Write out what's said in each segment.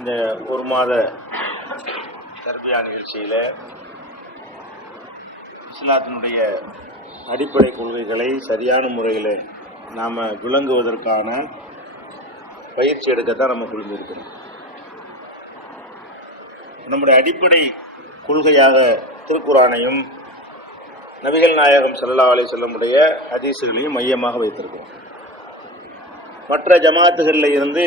இந்த ஒரு மாத தர்பியா நிகழ்ச்சியில் இஸ்லாத்தினுடைய அடிப்படை கொள்கைகளை சரியான முறையில் நாம் விளங்குவதற்கான பயிற்சி எடுக்கத்தான் நம்ம குழுந்திருக்கிறோம். நம்முடைய அடிப்படை கொள்கையாக திருக்குரானையும் நபிகள் நாயகம் ஸல்லல்லாஹு அலைஹி வஸல்லமுடைய ஹதீஸுகளையும் மையமாக வைத்திருக்கிறோம். மற்ற ஜமாத்துகளில் இருந்து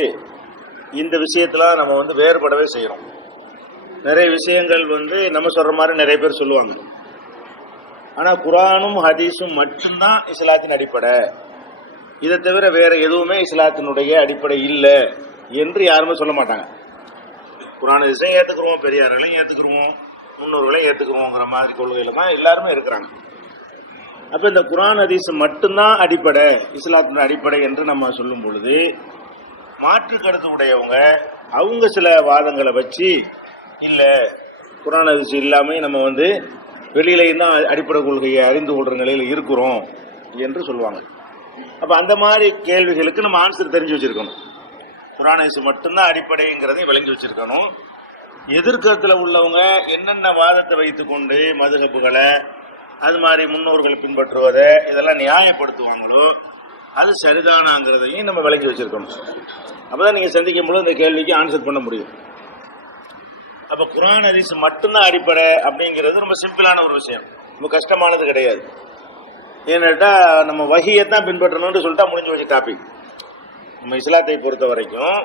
இந்த விஷயத்தில் நம்ம வேறுபடவே செய்கிறோம். நிறைய விஷயங்கள் நம்ம சொல்கிற மாதிரி நிறைய பேர் சொல்லுவாங்க. ஆனால் குரானும் ஹதீஸும் மட்டும்தான் இஸ்லாத்தின் அடிப்படை, இதை தவிர வேறு எதுவுமே இஸ்லாத்தினுடைய அடிப்படை இல்லை என்று யாருமே சொல்ல மாட்டாங்க. குரான் ஹதீஸையும் ஏற்றுக்குருவோம், பெரியார்களையும் ஏற்றுக்குருவோம், முன்னோர்களையும் ஏற்றுக்குருவோங்கிற மாதிரி கொள்கையில் தான் எல்லாருமே இருக்கிறாங்க. அப்போ இந்த குரான் ஹதீஸ் மட்டும்தான் அடிப்படை, இஸ்லாத்தின் அடிப்படை என்று நம்ம சொல்லும் பொழுது மாற்று கருத்து உடையவங்க அவங்க சில வாதங்களை வச்சு இல்லை குரான் ஹதீஸ் இல்லாமல் நம்ம வெளியிலையும் தான் அடிப்படை கொள்கையை அறிந்து கொள்கிற நிலையில் இருக்கிறோம் என்று சொல்லுவாங்க. அப்போ அந்த மாதிரி கேள்விகளுக்கு நம்ம ஆன்சர் தெரிஞ்சு வச்சுருக்கணும். குரான் ஹதீஸ் மட்டும்தான் அடிப்படைங்கிறதையும் விளங்கி வச்சுருக்கணும். எதிர்கருத்தில் உள்ளவங்க என்னென்ன வாதத்தை வைத்து கொண்டு மதுஹப்புகளை அது மாதிரி முன்னோர்கள் பின்பற்றுவதை இதெல்லாம் நியாயப்படுத்துவாங்களோ அது சரிதானாங்கிறதையும் நம்ம விளங்கி வச்சுருக்கணும். அப்போ தான் நீங்கள் சந்திக்கும் பொழுது இந்த கேள்விக்கு ஆன்சர் பண்ண முடியும். அப்போ குரான் ஹதீஸ் மட்டும்தான் அடிப்படை அப்படிங்கிறது ரொம்ப சிம்பிளான ஒரு விஷயம், ரொம்ப கஷ்டமானது கிடையாது. ஏன்னாட்டா நம்ம வஹியைத்தான் பின்பற்றணும்னு சொல்லிட்டா முடிஞ்சு வச்ச டாபிக். நம்ம இஸ்லாத்தை பொறுத்த வரைக்கும்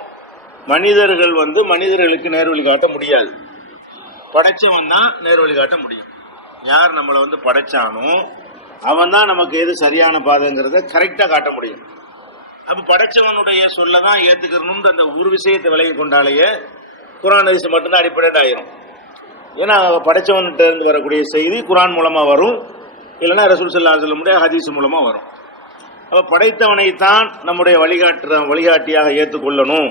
மனிதர்கள் மனிதர்களுக்கு நேர்வழி காட்ட முடியாது, படைச்சவன் தான் நேர்வழி காட்ட முடியும். யார் நம்மளை படைச்சானோ அவன் தான் நமக்கு எது சரியான பாதைங்கிறத கரெக்டாக காட்ட முடியும். அப்போ படைச்சவனுடைய சொல்ல தான் ஏற்றுக்கணும்னு அந்த ஒரு விஷயத்தை விலகி கொண்டாலேயே குரான் ஹதீஸ் மட்டும்தான் அடிப்படையாக ஆயிரும். ஏன்னா படைச்சவன்கிட்ட இருந்து வரக்கூடிய செய்தி குரான் மூலமாக வரும், இல்லைன்னா ரசூல் ஸல்லல்லாஹு அலைஹி வஸல்லம் ஹதீஸ் மூலமாக வரும். அப்போ படைத்தவனைத்தான் நம்முடைய வழிகாட்டியாக ஏற்றுக்கொள்ளணும்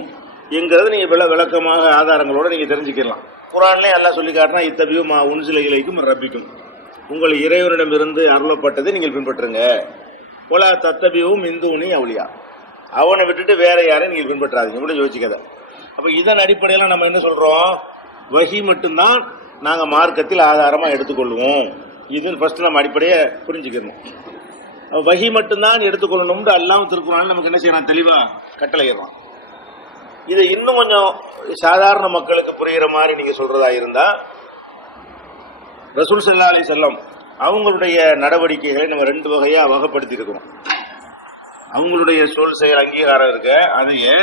என்கிறது நீங்கள் விளக்கமாக ஆதாரங்களோடு நீங்கள் தெரிஞ்சுக்கலாம். குரான்லேயே எல்லாம் சொல்லி காட்டினா இத்தபியூ மா உன்சில இலைக்கும் ரப்பிக்கும், உங்கள் இறைவனிடமிருந்து அருளப்பட்டதை நீங்கள் பின்பற்றுங்க. போலா தத்தபியூவும் இந்துனி அவுலியா, அவனை விட்டுட்டு வேற யாரையும் நீங்கள் பின்பற்றாதீங்க கூட யோசிக்கதை. அப்போ இதன் அடிப்படையில் நம்ம என்ன சொல்கிறோம், வஹி மட்டும்தான் நாங்கள் மார்க்கத்தில் ஆதாரமாக எடுத்துக்கொள்வோம். இது ஃபர்ஸ்ட் நம்ம அடிப்படையை புரிஞ்சுக்கணும். வஹி மட்டும்தான் எடுத்துக்கொள்ளணும்னு அல்லாஹ் திருக்குறான் நமக்கு என்ன செய்யணும், தெளிவாக கட்டளையிடலாம். இதை இன்னும் கொஞ்சம் சாதாரண மக்களுக்கு புரிகிற மாதிரி நீங்கள் சொல்கிறதா இருந்தால் ரசூல் ஸல்லல்லாஹு அலைஹி வஸல்லம் அவங்களுடைய நடவடிக்கைகளை நம்ம ரெண்டு வகையாக வகைப்படுத்தி இருக்கிறோம். அவங்களுடைய சொல் செயல் அங்கீகாரம் இருக்க அதையே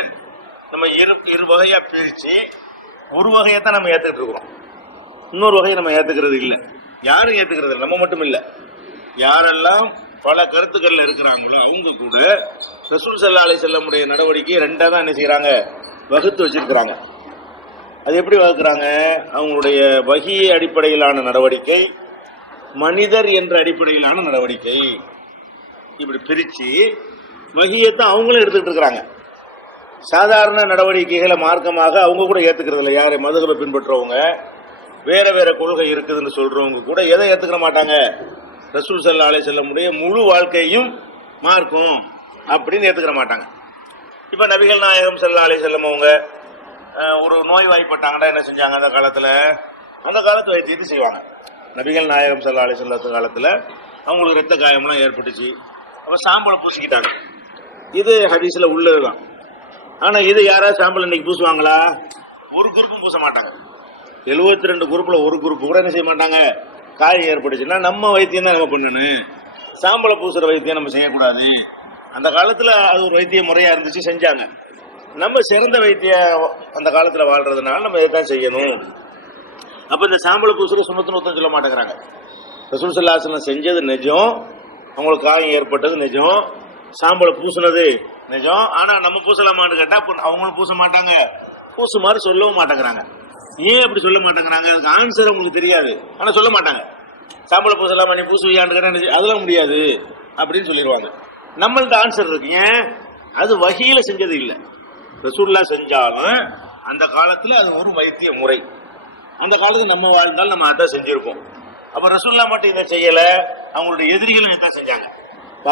நம்ம இரு வகையாக பிரித்து ஒரு வகையை தான் நம்ம ஏற்றுக்கிட்டு இருக்கிறோம், இன்னொரு வகையை நம்ம ஏற்றுக்கிறது இல்லை. யாரும் ஏற்றுக்கிறது இல்லை, நம்ம மட்டும் இல்லை, யாரெல்லாம் பல கருத்துக்களில் இருக்கிறாங்களோ அவங்க கூட ரசூல் ஸல்லல்லாஹு அலைஹி வஸல்லமுடைய நடவடிக்கையை ரெண்டாக தான் என்ன செய்கிறாங்க, வகுத்து வச்சிருக்கிறாங்க. அது எப்படி வகுக்கிறாங்க, அவங்களுடைய வஹி அடிப்படையிலான நடவடிக்கை, மனிதர் என்ற அடிப்படையிலான நடவடிக்கை, இப்படி பிரித்து வஹியத்தை அவங்களும் எடுத்துக்கிட்டு இருக்கிறாங்க. சாதாரண நடவடிக்கைகளை மார்க்கமாக அவங்க கூட ஏற்றுக்கிறது இல்லை. யார் மதுஹபை பின்பற்றுறவங்க, வேற வேற கொள்கை இருக்குதுன்னு சொல்றவங்க கூட எதை ஏற்றுக்கிற மாட்டாங்க, ரசூல் ஸல்லல்லாஹு அலைஹி வஸல்லமுடைய முழு வாழ்க்கையும் மார்க்கம் அப்படின்னு ஏற்றுக்கிற மாட்டாங்க. இப்போ நபிகள் நாயகம் ஸல்லல்லாஹு அலைஹி வஸல்லம் அவங்க ஒரு நோய் வாய்ப்பட்டாங்கன்னா என்ன செஞ்சாங்க, அந்த காலத்து வைத்தியத்தை செய்வாங்க. நபிகள் நாயகம் ஸல்லல்லாஹு அலைஹி வஸல்லம் காலத்தில் அவங்களுக்கு ரத்த காயம்லாம் ஏற்பட்டுச்சு, அப்போ சாம்பலை பூசிக்கிட்டாங்க. இது ஹதீஸில் உள்ளதுதான். ஆனால் இது யாராவது சாம்பல் இன்னைக்கு பூசுவாங்களா, ஒரு குரூப்பும் பூச மாட்டாங்க. 72 குரூப்பில் ஒரு குரூப் கூட என்ன செய்ய மாட்டாங்க, காயம் ஏற்பட்டுச்சுன்னா நம்ம வைத்தியம் தான் நம்ம பண்ணணும், சாம்பலை பூசுகிற வைத்தியம் நம்ம செய்யக்கூடாது. அந்த காலத்தில் அது ஒரு வைத்திய முறையாக இருந்துச்சு, செஞ்சாங்க. நம்ம சிறந்த வைத்திய அந்த காலத்தில் வாழ்றதுனால நம்ம இதைத்தான் செய்யணும். அப்போ இந்த சாம்பலை பூசுகிற சுண்ணத்துன்னு ஒருத்தன் சொல்ல மாட்டேங்கிறாங்க. ரசூல் ஸல்லல்லாஹு அலைஹி வஸல்லம் செஞ்சது நிஜம், அவங்களுக்கு காயம் ஏற்பட்டது நிஜம், சாம்பலை பூசுனது நிஜம். ஆனால் நம்ம பூசலாமான்னு கேட்டால் அவங்களும் பூச மாட்டாங்க, பூசுமாறு சொல்லவும் மாட்டேங்கிறாங்க. ஏன் அப்படி சொல்ல மாட்டேங்கிறாங்க, அதுக்கு ஆன்சர் அவங்களுக்கு தெரியாது, ஆனால் சொல்ல மாட்டாங்க. சாம்பலை பூசலாமா, நீ பூசுவியான்னு கேட்டால் அதெல்லாம் முடியாது அப்படின்னு சொல்லிடுவாங்க. நம்மள்ட்ட ஆன்சர் இருக்கு, ஏன், அது வஹீல செஞ்சது இல்லை. ரசூலுல்லாஹ் செஞ்சாலும் அந்த காலத்தில் அது ஒரு வைத்திய முறை, அந்த காலத்தில் நம்ம வாழ்ந்தாலும் நம்ம அதான் செஞ்சுருக்கோம். அப்போ ரசூலுல்லாஹ் மட்டும் இதை செய்யலை, அவங்களுடைய எதிரிகளும் இதான் செஞ்சாங்க.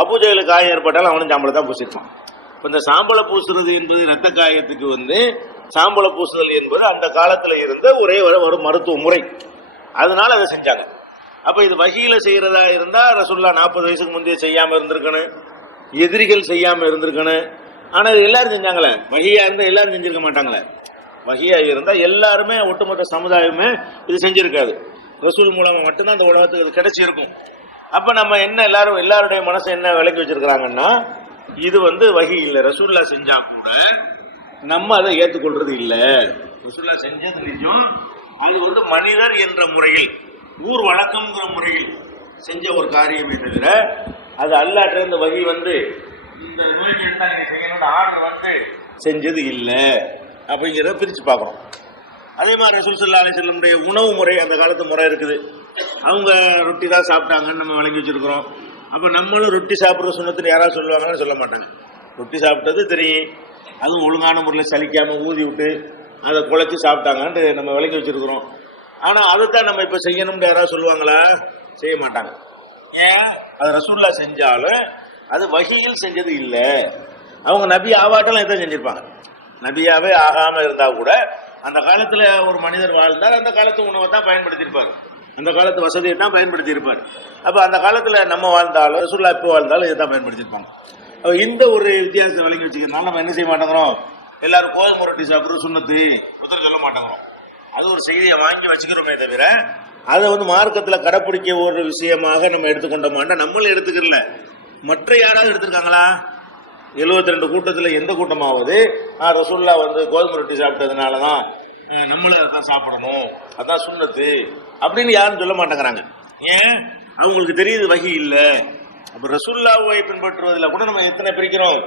அபூஜஹலுக்கு காயம் ஏற்பட்டாலும் அவனும் சாம்பலை தான் பூசிட்டான். இப்போ இந்த சாம்பலை பூசுறது என்பது ரத்த காயத்துக்கு சாம்பலை பூசுதல் என்பது அந்த காலத்துல இருந்த ஒரே ஒரு மருத்துவ முறை. அதனால அதை செஞ்சாங்க. அப்ப இது வஹீல செய்யறதா இருந்தா ரசூலுல்லாஹ் 40 வயசுக்கு முந்தைய செய்யாம இருந்திருக்கணும், எதிரிகள் செய்யாம இருந்திருக்கணும். ஆனா இது எல்லாரும் செஞ்சாங்களே, வஹியா இருந்தா எல்லாரும் செஞ்சிருக்க மாட்டாங்களே. வஹியா இருந்தா எல்லாருமே, ஒட்டுமொத்த சமுதாயமே இது செஞ்சிருக்காது. ரசூல் மூலமா மட்டும்தான் அந்த உலகத்துக்கு இது கிடைச்சிருக்கும். அப்ப நம்ம என்ன எல்லாருடைய மனசை என்ன விளக்கி வச்சிருக்கிறாங்கன்னா, இது வஹி இல்லை, ரசூலுல்லாஹ் செஞ்சா கூட நம்ம அதை ஏற்றுக்கொள்றது இல்லை. ரசூலுல்லாஹ் செஞ்சது நிஜம், அது மனிதர் என்ற முறையில், ஊர் வழக்கம்ங்கிற முறையில் செஞ்ச ஒரு காரியமே தவிர அது அல்லாஹ்ட்ட இருந்து வஹி இந்த நோய்க்கு இருந்தா நீங்க செய்யணும்னு ஆர்டர் செஞ்சது இல்லை அப்படிங்கிறத பிரிச்சு பார்க்கணும். அதே மாதிரி ரசூல் ஸல்லல்லாஹு அலைஹி வஸல்லமுடைய உணவு முறை அந்த காலத்து முறை இருக்குது. அவங்க ரொட்டி தான் சாப்பிட்டாங்கன்னு நம்ம வழங்கி வச்சிருக்கிறோம். அப்ப நம்மளும் ரொட்டி சாப்பிட்ற சுண்ணத்துன்னு யாராவது சொல்லுவாங்கன்னு சொல்ல மாட்டாங்க. ரொட்டி சாப்பிட்டது தெரியும், அதுவும் ஒழுங்கான முறையில் சலிக்காம ஊதி விட்டு அதை குழைச்சி சாப்பிட்டாங்கன்ட்டு நம்ம விளக்கி வச்சிருக்கிறோம். ஆனா அதைத்தான் நம்ம இப்ப செய்யணும்னு யாராவது சொல்லுவாங்களா? செய்ய மாட்டாங்க. ஏன்? அது ரசூலுல்லாஹ் செஞ்சாலும் அது வஹியில் செஞ்சது இல்லை. அவங்க நபி ஆவாட்டெல்லாம் எதாவது செஞ்சிருப்பாங்க. நபியாவே ஆகாம இருந்தா கூட அந்த காலத்துல ஒரு மனிதர் வாழ்ந்தால் அந்த காலத்து உணவை தான் பயன்படுத்தி இருப்பாரு, அந்த காலத்து வசதியை தான் பயன்படுத்தி இருப்பாரு. அப்ப அந்த காலத்துல நம்ம வாழ்ந்தாலும் ரசூலுல்லாஹ் எப்போ வாழ்ந்தாலும் இதை தான் பயன்படுத்திருப்பாங்க. இந்த ஒரு வித்தியாசத்தை விளங்கி வச்சுக்கிறதுனால நம்ம என்ன செய்ய மாட்டேங்கிறோம், எல்லாரும் கோதுமை ரொட்டி சாப்பிட்றது சுண்ணத்து ஒருத்தர் சொல்ல மாட்டேங்கிறோம். அது ஒரு செய்தியை வாங்கி வச்சுக்கிறோமே தவிர அதை மார்க்கத்துல கடைப்பிடிக்க ஒரு விஷயமாக நம்ம எடுத்துக்கொண்டோமாண்டா நம்மளும் எடுத்துக்கல. மற்ற யாராவது எடுத்திருக்காங்களா? 72 கூட்டத்துல எந்த கூட்டமாவது ரசூலுல்லாஹ் கோதுமை ரொட்டி சாப்பிட்டதுனாலதான் நம்மளும் அதான் சாப்பிடணும், அதான் சுண்ணத்து அப்படின்னு யாரும் சொல்ல மாட்டேங்கிறாங்க. ஏன்? அவங்களுக்கு தெரியுது வஹி இல்ல. அப்ப ரசூலுல்லாஹ்வை பின்பற்றுவதில் கூட நம்ம எத்தனை பிரிக்கிறோம்?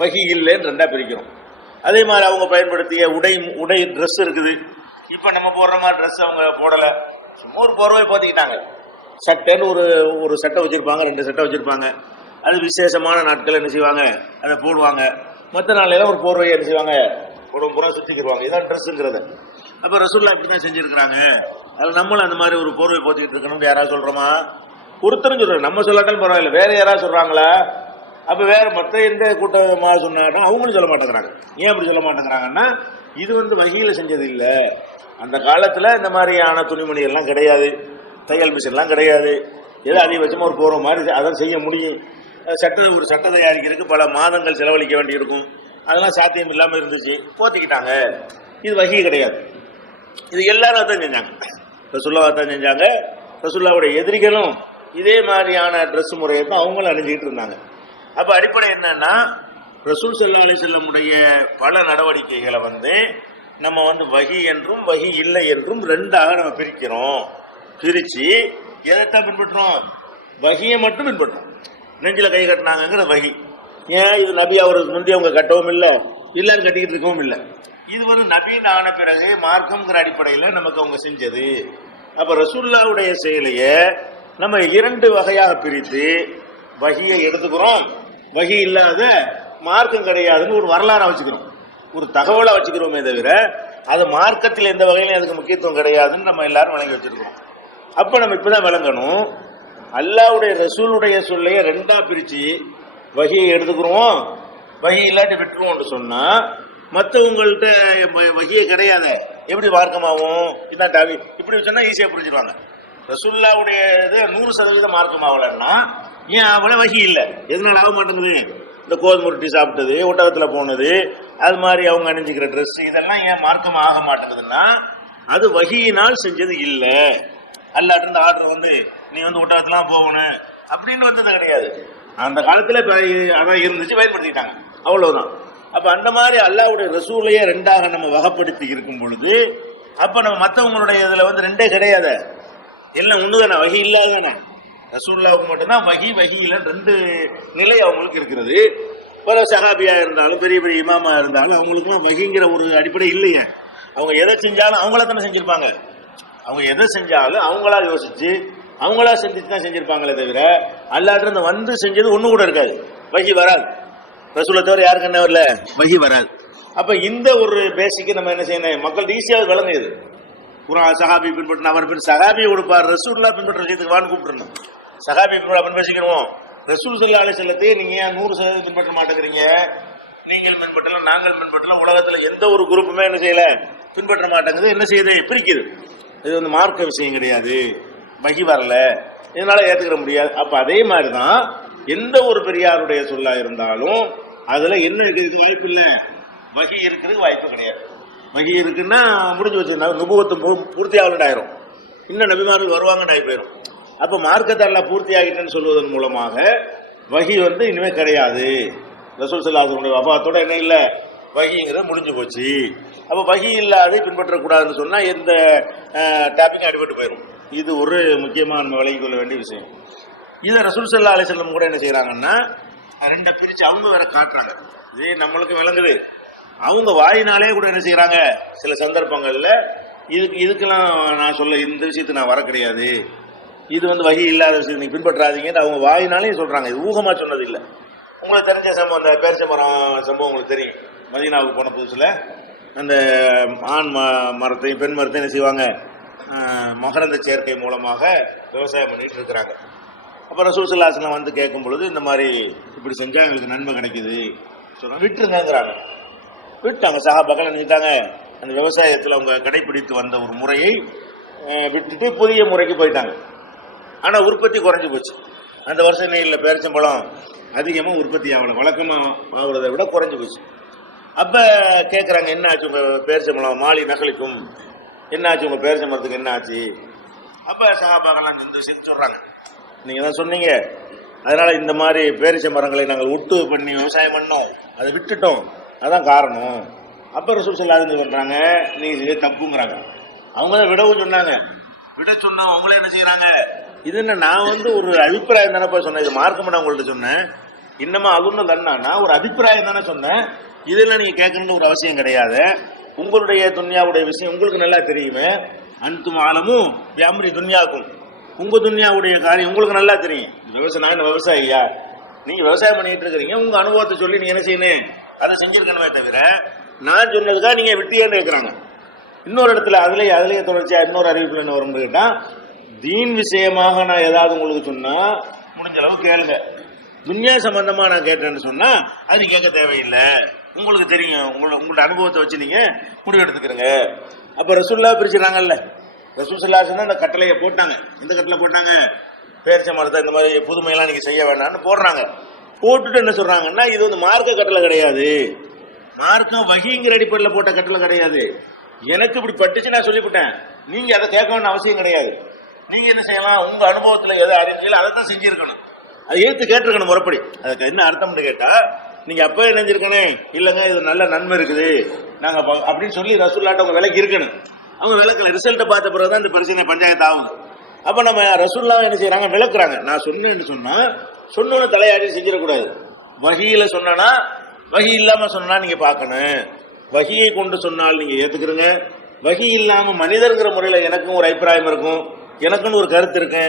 வஹி இல்லைன்னு ரெண்டா பிரிக்கிறோம். அதே மாதிரி அவங்க பயன்படுத்திய உடை ட்ரெஸ் இருக்குது. இப்ப நம்ம போடுற மாதிரி ட்ரெஸ் அவங்க போடல, சும்மா ஒரு போர்வை போத்திக்கிட்டாங்க. சட்டைன்னு ஒரு சட்டை வச்சிருப்பாங்க, 2 சட்டை வச்சிருப்பாங்க. அது விசேஷமான நாட்கள் என்ன செய்வாங்க, அதை போடுவாங்க. மற்ற நாளையெல்லாம் ஒரு போர்வையை என்ன செய்வாங்க, உடம்பு பூரா சுத்திக்கிடுவாங்க. இதான் ட்ரெஸ்ஸுங்கிறது. அப்ப ரசூலுல்லாஹ் இப்படிதான் செஞ்சிருக்கிறாங்க. அதில் நம்மளும் அந்த மாதிரி ஒரு போர்வை போத்திக்கிட்டு இருக்கணும்னு யாராவது சொல்றோமா? ஒருத்தரும் சொல்றாங்க. நம்ம சொல்லாட்டாலும் பரவாயில்ல, வேற யாராவது சொல்றாங்களா? அப்ப வேற மற்ற எந்த கூட்டமா சொன்னாலும் அவங்களும் சொல்ல மாட்டேங்கிறாங்க. ஏன் அப்படி சொல்ல மாட்டேங்கிறாங்கன்னா, இது வஹியில செஞ்சது இல்ல. அந்த காலத்துல இந்த மாதிரியான துணிமணி எல்லாம் கிடையாது, தையல் மிஷின் எல்லாம் கிடையாது. ஏதோ அதிகபட்சமா ஒரு போற மாதிரி அதான் செய்ய முடியும். ஒரு சட்டை தயாரிக்கிறதுக்கு பல மாதங்கள் செலவழிக்க வேண்டி இருக்கும். அதெல்லாம் சாத்தியம் இல்லாம இருந்துச்சு, போத்திக்கிட்டாங்க. இது வஹி கிடையாது. இது எல்லாரும் தான் செஞ்சாங்க, ரசூலுல்லாஹ் தான் செஞ்சாங்க. ரசூலுல்லாஹ்வுடைய எதிரிகளும் இதே மாதிரியான ட்ரெஸ் முறையை தான் அவங்களும் அணிஞ்சிக்கிட்டு இருந்தாங்க. அப்ப அடிப்படை என்னன்னா, ரசூல் ஸல்லல்லாஹு அலைஹி வஸல்லமுடைய பல நடவடிக்கைகளை நம்ம வஹி என்றும் வஹி இல்லை என்றும் ரெண்டாக நம்ம பிரிக்கிறோம். பிரிச்சு எதைத்தான் பின்பற்றோம்? வஹியை மட்டும் பின்பற்றோம். நெஞ்சில கை கட்டினாங்கிற வஹி. ஏன்? இது நபி அவருக்கு முந்தைய அவங்க கட்டவும் இல்லை, எல்லாரும் கட்டிக்கிட்டு இருக்கவும் இல்லை. இது நபீன் ஆன பிறகு மார்க்கம்ங்கிற அடிப்படையில் நமக்கு அவங்க செஞ்சது. அப்ப ரசூலுல்லாஹ்வுடைய செயலையே நம்ம 2 வகையாக பிரித்து வஹியை எடுத்துக்கிறோம், வஹி இல்லாத மார்க்கம் கிடையாதுன்னு ஒரு வரலாறை வச்சுக்கிறோம், ஒரு தகவலை வச்சுக்கிறோமே தவிர அது மார்க்கத்தில் எந்த வகையிலும் அதுக்கு முக்கியத்துவம் கிடையாதுன்னு நம்ம எல்லாரும் வழங்கி வச்சிருக்கிறோம். அப்ப நம்ம இப்பதான் விளங்கணும், அல்லாஹ்வுடைய ரசூலுடைய சொல்லைய 2ஆ பிரிச்சு வஹியை எடுத்துக்கிறோம், வஹி இல்லாட்டி விட்டுருவோம்னு சொன்னா மற்றவங்கள்ட்ட வஹியே கிடையாத எப்படி மார்க்கமாகும்? இதான் டாவி இப்படி சொன்னா ஈஸியா புரிஞ்சிருவாங்க. ரசூலுல்லாஹ்வுடைய 100% மார்க்கம் ஆகலன்னா ஏன் அவளை வஹி இல்லை? எதனால ஆக மாட்டேங்குது? இந்த கோதுமை ரொட்டி சாப்பிட்டது, ஒட்டகத்துல போனது, அது மாதிரி அவங்க அணிஞ்சிக்கிற ட்ரெஸ், இதெல்லாம் ஏன் மார்க்கம் ஆக மாட்டேங்குதுன்னா அது வஹியினால் செஞ்சது இல்லை. அல்லாஹ் இருந்த ஆர்டர் நீ ஒட்டகத்துலாம் போகணும் அப்படின்னு வந்தது கிடையாது. அந்த காலத்துல அதான் இருந்துச்சு, பயன்படுத்திட்டாங்க, அவ்வளவுதான். அப்ப அந்த மாதிரி அல்லாஹ்வுடைய ரசூலையே 2ஆக நம்ம வகைப்படுத்தி இருக்கும் பொழுது அப்ப நம்ம மற்றவங்களுடைய இதுல 2 கிடையாது, எல்லாம் ஒண்ணுதானே, வஹி இல்லாதானே. ரசூலுல்லாஹ்வுக்கு மட்டும்தான் வஹி இல்ல 2 நிலை அவங்களுக்கு இருக்கிறது. பல சஹாபியா இருந்தாலும் பெரிய பெரிய இமாமா இருந்தாலும் அவங்களுக்குலாம் வஹிங்கிற ஒரு அடிப்படை இல்லையே. அவங்க எதை செஞ்சாலும் அவங்கள தானே செஞ்சிருப்பாங்க. அவங்க எதை செஞ்சாலும் அவங்களா யோசிச்சு அவங்களா சிந்திச்சு தான் செஞ்சிருப்பாங்களே தவிர அல்லாஹ்ட்ட செஞ்சது ஒண்ணு கூட இருக்காது, வஹி வராது. ரசூலை தவிர யாருக்கு என்ன வரல, வஹி வராது. அப்ப இந்த ஒரு பேசிக்கு நம்ம என்ன செய்யணும், மக்கள் ஈஸியாக விளங்குது. குர்ஆன் சஹாபி பின்பற்றின அவர் சஹாபி கொடுப்பார், ரசூலுல்லாஹ் பின்பற்ற விஷயத்துக்கு வான்னு கூப்பிட்டுருந்தோம். சஹாபி பின்பற்ற பேசிக்கிறோம். ரசூல் ஸல்லல்லாஹு அலைஹி வஸல்லத்தை நீங்க 100% பின்பற்ற மாட்டேங்கிறீங்க, நீங்கள் பின்பற்றலாம், நாங்கள் பின்பற்றலாம். உலகத்துல எந்த ஒரு குரூப்புமே என்ன செய்யல, பின்பற்ற மாட்டேங்குது. என்ன செய்யுது, பிரிக்குது. இது வந்து மார்க்க விஷயம் கிடையாது, வகி வரல, இதனால ஏத்துக்கிற முடியாது. அப்ப அதே மாதிரிதான் எந்த ஒரு பெரியாருடைய சொல்லா இருந்தாலும் அதுல என்ன இருக்குது, வாய்ப்பு இல்லை, வகி இருக்கிறதுக்கு வாய்ப்பு கிடையாது. வகி இருக்குன்னா முடிஞ்சு வச்சு, நுபுவத்து பூர்த்தி ஆகலாயிரும், இன்னும் நபிமார்கள் வருவாங்கன்னு ஆகி போயிடும். அப்ப மார்க்கத்தை எல்லாம் பூர்த்தி ஆகிட்டேன்னு சொல்வதன் மூலமாக வகி வந்து இனிமே கிடையாது. ரசூல் ஸல்லல்லாஹு அலைஹி வஸல்லம் வஃபாத்தோட என்ன இல்ல, வகிங்கிறது முடிஞ்சு போச்சு. அப்ப வகி இல்லாத பின்பற்றக்கூடாதுன்னு சொன்னா எந்த டாபிக் அடிபட்டு போயிடும். இது ஒரு முக்கியமான நம்ம விலகிக் கொள்ள வேண்டிய விஷயம். இதை ரசூல் ஸல்லல்லாஹு அலைஹி வஸல்லம் கூட என்ன செய்யறாங்கன்னா ரெண்டை பிரிச்சு அவங்க வேற காட்டுறாங்க. இதே நம்மளுக்கு விளங்குது, அவங்க வாயினாலே கூட என்ன செய்யறாங்க சில சந்தர்ப்பங்கள்ல இதுக்கெல்லாம் நான் சொல்ல, இந்த விஷயத்தை நான் வர கிடையாது, இது வந்து வகி இல்லாத விஷயத்தை நீங்க பின்பற்றாதீங்கன்னு அவங்க வாயினாலே சொல்றாங்க. இது ஊகமா சொன்னது இல்லை. உங்களுக்கு தெரிஞ்ச சம்பவம், அந்த பேரிச்ச மரம் சம்பவம் உங்களுக்கு தெரியும். மதீனாவுக்கு போன புதுசுல அந்த ஆண் மரத்தையும் பெண் மரத்தையும் என்ன செய்வாங்க, மகரந்த சேர்க்கை மூலமாக விவசாயம் பண்ணிட்டு இருக்கிறாங்க. அப்ப ரசூல் ஸல்லல்லாஹு அலைஹி வஸல்லம் வந்து கேட்கும் பொழுது இந்த மாதிரி இப்படி செஞ்சா எங்களுக்கு நன்மை கிடைக்குது சொல்றாங்க, விட்டுருங்கிறாங்க. விட்டாங்க. சஹாபாக்கள் நினைத்தாங்க அந்த விவசாயத்தில் அவங்க கடைபிடித்து வந்த ஒரு முறையை விட்டுட்டு புதிய முறைக்கு போயிட்டாங்க. ஆனா உற்பத்தி குறைஞ்சு போச்சு. அந்த வருஷம் நெல்லில் பேரிச்சம்பழம் அதிகமா உற்பத்தி ஆகல, வழக்கமா ஆகுறதை விட குறைஞ்சு போச்சு. அப்ப கேட்கறாங்க, என்ன ஆச்சு உங்க பேரிச்சம்பழம் மாலி நகலிக்கும், என்ன ஆச்சு உங்க பேரிச்சம்பழத்துக்கு என்ன ஆச்சு? அப்ப சஹாபாக்கெல்லாம் இந்த விஷயத்தை சொல்றாங்க, நீங்க தான் சொன்னீங்க, அதனால இந்த மாதிரி பேரிச்ச மரங்களை நாங்கள் ஒட்டு பண்ணி விவசாயம் பண்ணோம், அதை விட்டுட்டோம், அதான் காரணம். அப்ப ரசூல் ஸல்லல்லாஹு அலைஹி வஸல்லம் சொல்றாங்க, நீங்க இது தப்புங்கிறாங்க. அவங்க தான் விடவும் சொன்னாங்க. விட சொன்னா அவங்களே என்ன செய்யறாங்க, இது என்ன நான் வந்து ஒரு அபிப்பிராயம் தானே போய் சொன்னேன், இது மார்க்கம் நான் உங்கள்ட்ட சொன்னேன், இன்னமா அதுன்னு தன்னா நான் ஒரு அபிப்பிராயம் தானே சொன்னேன், இதெல்லாம் நீங்க கேட்கணும்னு ஒரு அவசியம் கிடையாது. உங்களுடைய துன்யாவுடைய விஷயம் உங்களுக்கு நல்லா தெரியுமே, அன்தும் ஆலமும் பிஅம்ரி துன்யாக்கும், உங்க துன்யாவுடைய காரியம் உங்களுக்கு நல்லா தெரியும். நான் விவசாயியா, நீங்க விவசாயம் பண்ணிட்டு இருக்கிறீங்க, உங்க அனுபவத்தை சொல்லி நீங்க என்ன செய்யணும், அதை செஞ்சிருக்கணுமே தவிர நான் சொன்னதுக்காக நீங்க விட்டியான்னு இருக்கிறாங்க. இன்னொரு இடத்துல அதுலயே தொடர்ச்சியா இன்னொரு அறிவிப்புல என்ன வரும்னு கேட்டா, தீன் விஷயமாக நான் ஏதாவது உங்களுக்கு சொன்னா முடிஞ்ச அளவு கேளுங்க, துன்யா சம்பந்தமா நான் கேட்டேன்னு சொன்னா அது கேட்க தேவையில்லை, உங்களுக்கு தெரியும், உங்களோட அனுபவத்தை வச்சு நீங்க முடிவு எடுத்துக்கிறீங்க. அப்ப ரசூலுல்லாஹ் பிரிச்சுறாங்கல்ல, ரசூல் ஸல்லல்லாஹு அலைஹி வஸல்லம் அந்த கட்டளையை போட்டாங்க. எந்த கட்டளை போட்டாங்க, பேரிச்ச மரத்தை இந்த மாதிரி புதுமையெல்லாம் நீங்க செய்ய வேண்டாம்னு போடுறாங்க. போட்டுட்டு என்ன சொல்றாங்கன்னா, இது வந்து மார்க்க கட்டளை கிடையாது, மார்க்கம் வகிங்கிற அடிப்படையில் போட்ட கட்டளை கிடையாது, எனக்கு இப்படி பட்டுச்சு நான் சொல்லிவிட்டேன், நீங்க அதை கேட்க வேண்டிய அவசியம் கிடையாது. நீங்க என்ன செய்யலாம், உங்க அனுபவத்துல எதை அறிஞ்சீங்களோ அதை தான் செஞ்சிருக்கணும், அதை ஏத்து கேட்டிருக்கணும் முறைப்படி. அதுக்கு என்ன அர்த்தம்னு கேட்டா, நீங்க அப்ப நினைஞ்சிருக்கணும், இல்லங்க இது நல்ல நன்மை இருக்குது நாங்க அப்படின்னு சொல்லி ரசூலுல்லாஹ்ட்ட உங்க விலைக்கு இருக்கணும். அவங்க விளக்கல, ரிசல்ட்டை பார்த்த பிறகுதான் இந்த பிரச்சனை பஞ்சாயத்து ஆகுது. அப்ப நம்ம ரசூலுல்லாஹ் என்ன செய்யறாங்க, விளக்குறாங்க. நான் சொன்னேன்னு சொன்னா சொன்ன தலையாடி செஞ்சிடக்கூடாது. வகியில சொன்னா, வகி இல்லாம சொன்னா நீங்க பார்க்கணும். வகியை கொண்டு சொன்னால் நீங்க ஏத்துக்கிறீங்க, வகி இல்லாம மனிதர்கிற முறையில எனக்கும் ஒரு அபிப்பிராயம் இருக்கும், எனக்குன்னு ஒரு கருத்து இருக்கு,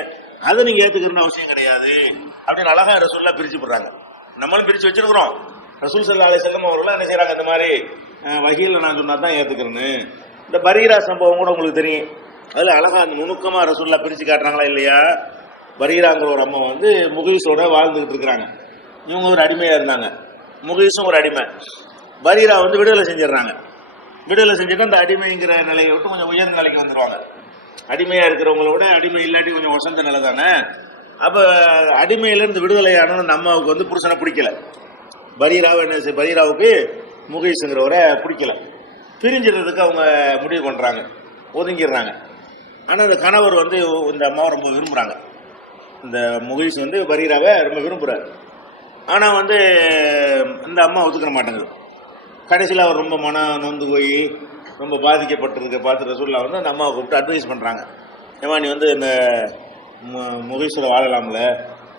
அதை நீங்க ஏத்துக்கணும்னு அவசியம் கிடையாது அப்படின்னு அழகா ரசூலுல்லாஹ் பிரிச்சு போடுறாங்க. நம்மளும் பிரிச்சு வச்சிருக்கிறோம். ரசூல் ஸல்லல்லாஹு அலைஹி வஸல்லம் அவர்கள் என்ன செய்யறாங்க, இந்த மாதிரி வகியில நான் சொன்னா தான் ஏத்துக்கிறேன்னு. இந்த பரீரா சம்பவம் கூட உங்களுக்கு தெரியும். அதுல அழகா அந்த நுணுக்கமா ரசூலுல்லாஹ் பிரிச்சு காட்டுறாங்களா இல்லையா? பரீராங்கிற ஒரு அம்மா வந்து முகீஸோட வாழ்ந்துகிட்டு இருக்கிறாங்க. இவங்க ஒரு அடிமையா இருந்தாங்க, முகீஸும் ஒரு அடிமை. பரீரா வந்து விடுதலை செஞ்சிடறாங்க. விடுதலை செஞ்சுட்டு அந்த அடிமைங்கிற நிலையை விட்டு கொஞ்சம் உயர்ந்த நிலைக்கு வந்துருவாங்க. அடிமையா இருக்கிறவங்கள விட அடிமை இல்லாட்டி கொஞ்சம் வசந்த நிலை தானே. அப்ப அடிமையிலிருந்து விடுதலையான அந்த அம்மாவுக்கு வந்து புருஷனை பிடிக்கல. பரீராவுக்கு முகீஸுங்கிறவரை பிடிக்கல. பிரிஞ்சிடறதுக்கு அவங்க முடிவு பண்றாங்க, ஒதுங்கிடுறாங்க. ஆனா இந்த கணவர் வந்து இந்த அம்மாவை ரொம்ப விரும்புறாங்க. இந்த முகீஸ் வந்து பரீராவை ரொம்ப விரும்புறாரு. ஆனா வந்து இந்த அம்மா ஒத்துக்கிற மாட்டேங்குது. கடைசியில் அவர் ரொம்ப நொந்து போய் ரொம்ப பாதிக்கப்பட்டிருக்க பார்த்து ரசூலுல்லாஹ் வந்து அந்த அம்மாவை கூப்பிட்டு அட்வைஸ் பண்றாங்க, ஏமா நீ வந்து இந்த முகீஸோட வாழலாம்ல,